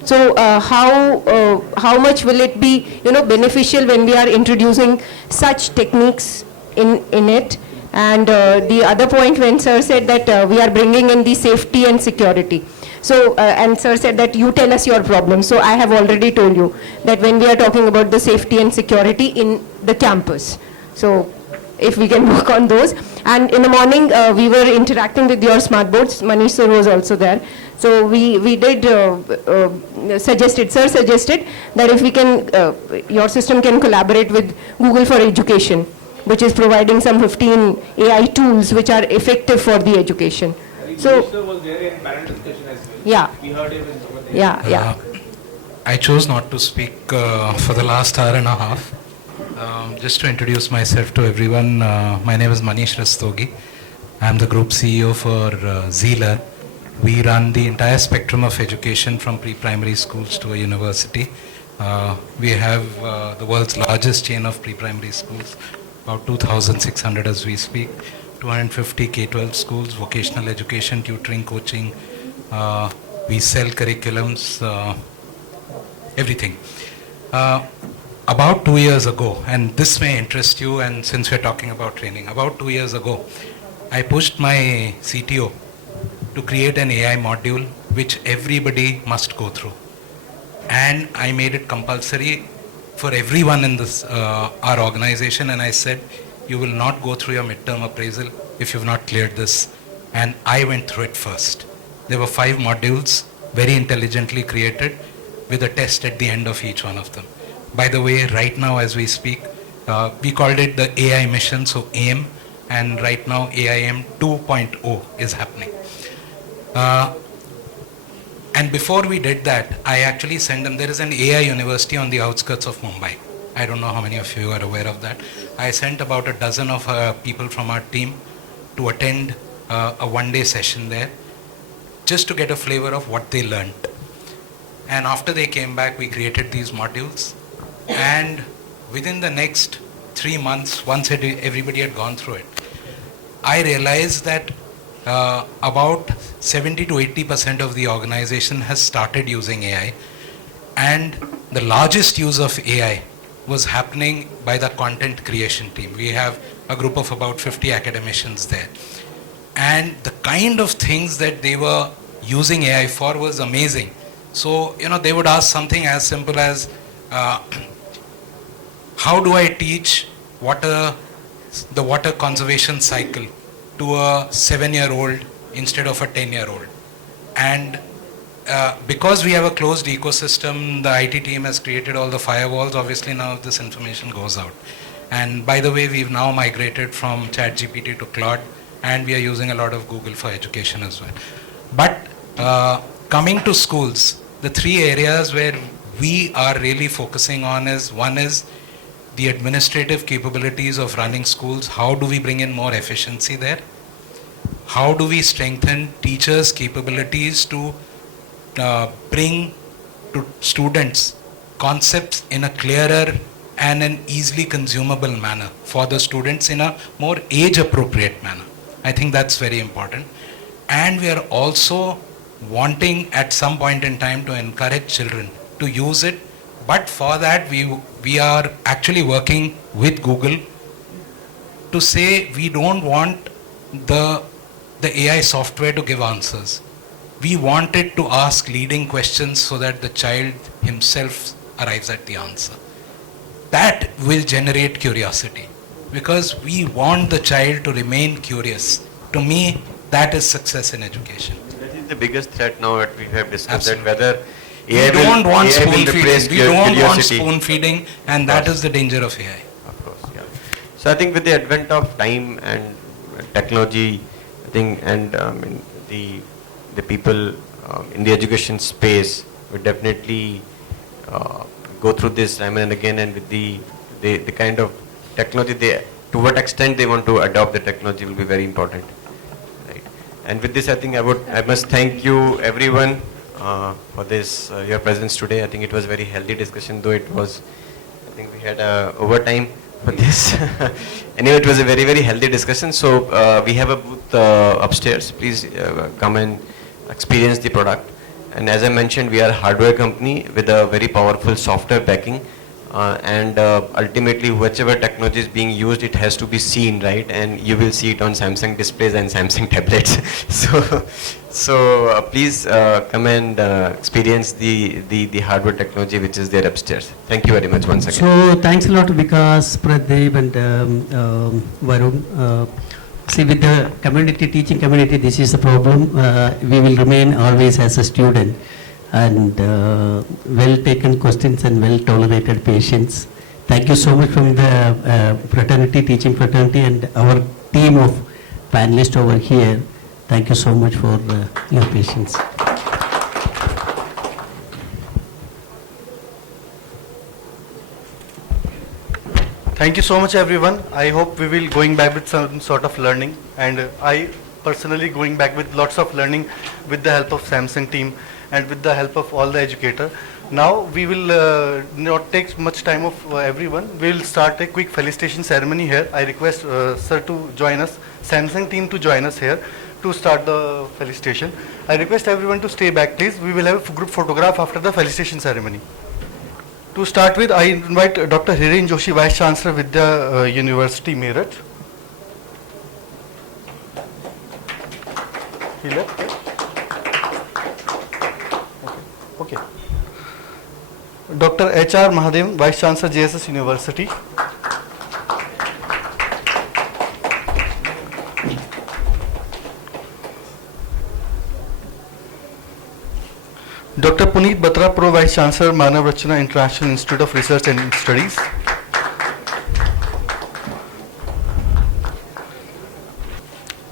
So how much will it be, beneficial when we are introducing such techniques in it? And the other point when sir said that we are bringing in the safety and security. So, and sir said that you tell us your problem. So I have already told you that when we are talking about the safety and security in the campus. So if we can work on those. And in the morning, we were interacting with your smart boards. Manish sir was also there. So we did sir suggested that if we can, your system can collaborate with Google for Education, which is providing some 15 AI tools which are effective for the education. So, was there in parent discussion as well. Yeah. We heard him in some of the Yeah. I chose not to speak for the last hour and a half. Just to introduce myself to everyone, my name is Manish Rastogi. I'm the group CEO for Zealer. We run the entire spectrum of education from pre-primary schools to a university. We have the world's largest chain of pre-primary schools, about 2,600 as we speak, 250 K-12 schools, vocational education, tutoring, coaching. We sell curriculums, everything. About 2 years ago, and this may interest you, and since we're talking about training, about 2 years ago, I pushed my CTO to create an AI module which everybody must go through. And I made it compulsory for everyone in this our organization, and I said, you will not go through your midterm appraisal if you've not cleared this. And I went through it first. There were 5 modules, very intelligently created, with a test at the end of each one of them. By the way, right now as we speak, we called it the AI mission, so AIM, and right now AIM 2.0 is happening. And before we did that, I actually sent them, there is an AI university on the outskirts of Mumbai. I don't know how many of you are aware of that. I sent about a dozen of people from our team to attend a one-day session there, just to get a flavor of what they learned. And after they came back, we created these modules. And within the next 3 months, once everybody had gone through it, I realized that about 70 to 80% of the organization has started using AI. And the largest use of AI was happening by the content creation team. We have a group of about 50 academicians there. And the kind of things that they were using AI for was amazing. So, they would ask something as simple as, how do I teach the water conservation cycle to a 7-year-old instead of a 10-year-old? And because we have a closed ecosystem, the IT team has created all the firewalls. Obviously now this information goes out. And by the way, we've now migrated from ChatGPT to Claude, and we are using a lot of Google for education as well. But coming to schools, the 3 areas where we are really focusing on is, one is the administrative capabilities of running schools. How do we bring in more efficiency there? How do we strengthen teachers' capabilities to bring to students concepts in a clearer and an easily consumable manner for the students in a more age-appropriate manner? I think that's very important. And we are also wanting at some point in time to encourage children to use it. But for that, we are actually working with Google to say we don't want the AI software to give answers. We want it to ask leading questions so that the child himself arrives at the answer. That will generate curiosity, because we want the child to remain curious. To me, that is success in education. That is the biggest threat now that we have discussed, Absolutely. that whether We AI don't want AI spoon will feeding. replace We don't want curiosity. spoon feeding, and that is the danger of AI. Of course, yeah. So I think with the advent of time and technology, I think, and the people in the education space would definitely go through this time and again, and with the kind of technology to what extent they want to adopt the technology will be very important. Right. And with this, I think I must thank you everyone for this your presence today. I think it was very healthy discussion, though it was, I think we had overtime for this. Anyway, it was a very, very healthy discussion. So we have a booth upstairs. Please come and experience the product. And as I mentioned, we are a hardware company with a very powerful software backing. And ultimately, whichever technology is being used, it has to be seen, right? And you will see it on Samsung displays and Samsung tablets. So please come and experience the hardware technology which is there upstairs. Thank you very much once again. So thanks a lot to Vikas, Pardeep, and Varun. See, with the community, teaching community, this is the problem. We will remain always as a student, and well taken questions and well tolerated patience. Thank you so much from the fraternity, teaching fraternity, and our team of panelists over here. Thank you so much for your patience. Thank you so much, everyone. I hope we will going back with some sort of learning, and I personally going back with lots of learning with the help of Samsung team and with the help of all the educator. Now we will not take much time of everyone. We will start a quick felicitation ceremony here. I request sir to join us, Samsung team to join us here to start the felicitation. I request everyone to stay back, please. We will have a group photograph after the felicitation ceremony. To start with, I invite Dr. Hiren Joshi, Vice Chancellor Vidya University, Meerut. He left? Okay. Dr. H.R. Mahadevaswamy, Vice Chancellor, JSS University. Dr. Puneet, Batra, Pro Vice Chancellor, Manav, Rachna International Institute of Research and Studies.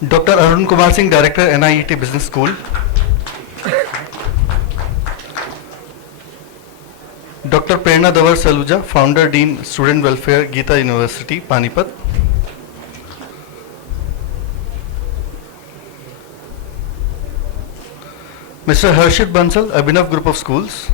Dr. Arun Kumar Singh, Director, NIET Business School. Dr. Prerna Davar Saluja, Founder, Dean, Student Welfare, Geeta University, Panipat. Mr. Harshit Bansal, Abhinav Group of Schools.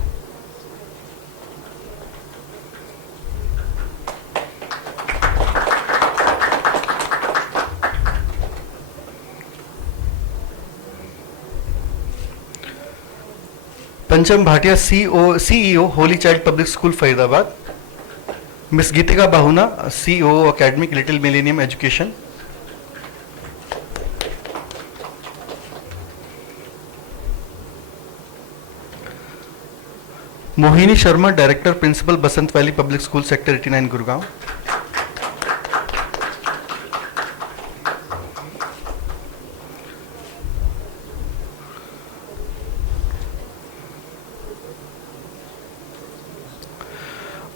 Pancham Bhatia, CEO, Holy Child Public School, Faridabad. Ms. Geetika Bahuna, CEO, Academic, Little Millennium Education. Mohini Sharma, Director, Principal, Basant Valley Public School, Sector 89, Gurgaon.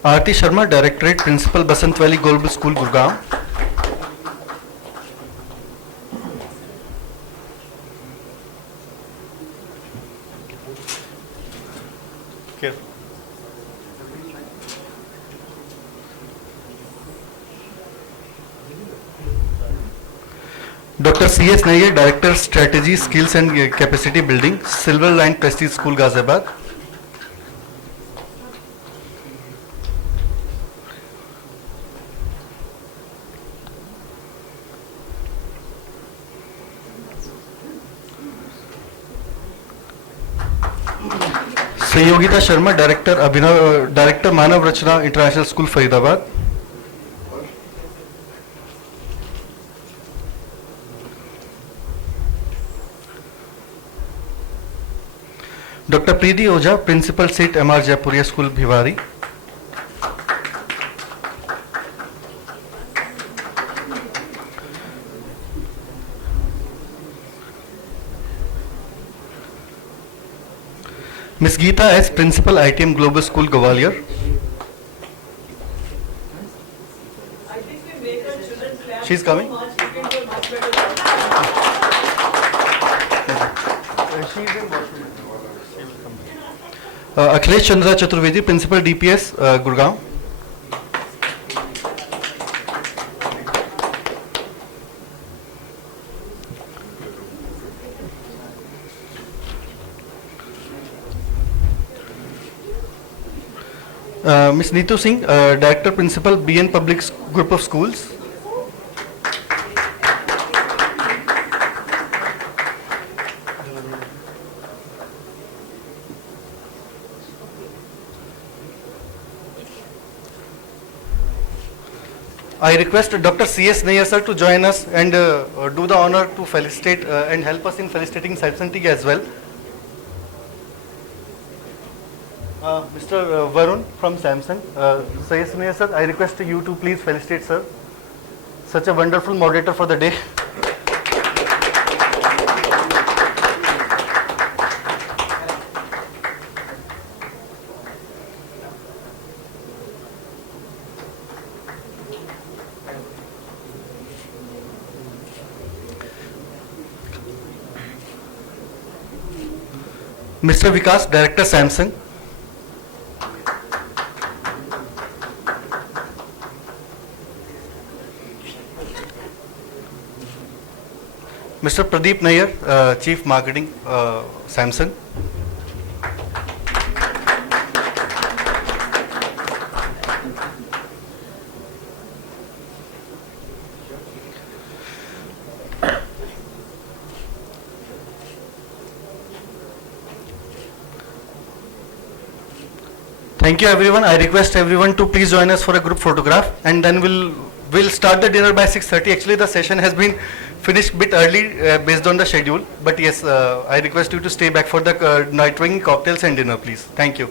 Aarti Sharma, Directorate, Principal, Basant Valley Global School, Gurgaon. Dr. C.S. Nayar, Director, Strategy, Skills and Capacity Building, Silver Line Prestige School, Ghaziabad. Sayogita Sharma, Director, Manav Rachna International School, Faridabad. Dr. Preeti Oja, Principal, Seat MR Jaipuria School, Bhiwari. Ms. Geeta S, Principal, ITM Global School, Gwalior. I think we make She's coming. Akhilesh Chandra Chaturvedi, Principal DPS, Gurgaon. Ms. Neetu Singh, Director Principal, BN Public Group of Schools. I request Dr. C.S. Nayar sir to join us and do the honor to felicitate and help us in felicitating Samsung T as well. Mr. Varun from Samsung. C.S. Nayar sir, I request you to please felicitate sir. Such a wonderful moderator for the day. Mr. Vikas, Director Samsung. Mr. Pradeep Nayar, Chief Marketing, Samsung. Thank you everyone. I request everyone to please join us for a group photograph, and then we'll start the dinner by 6:30. Actually, the session has been finished a bit early based on the schedule, but yes, I request you to stay back for the night drinking, cocktails and dinner, please. Thank you.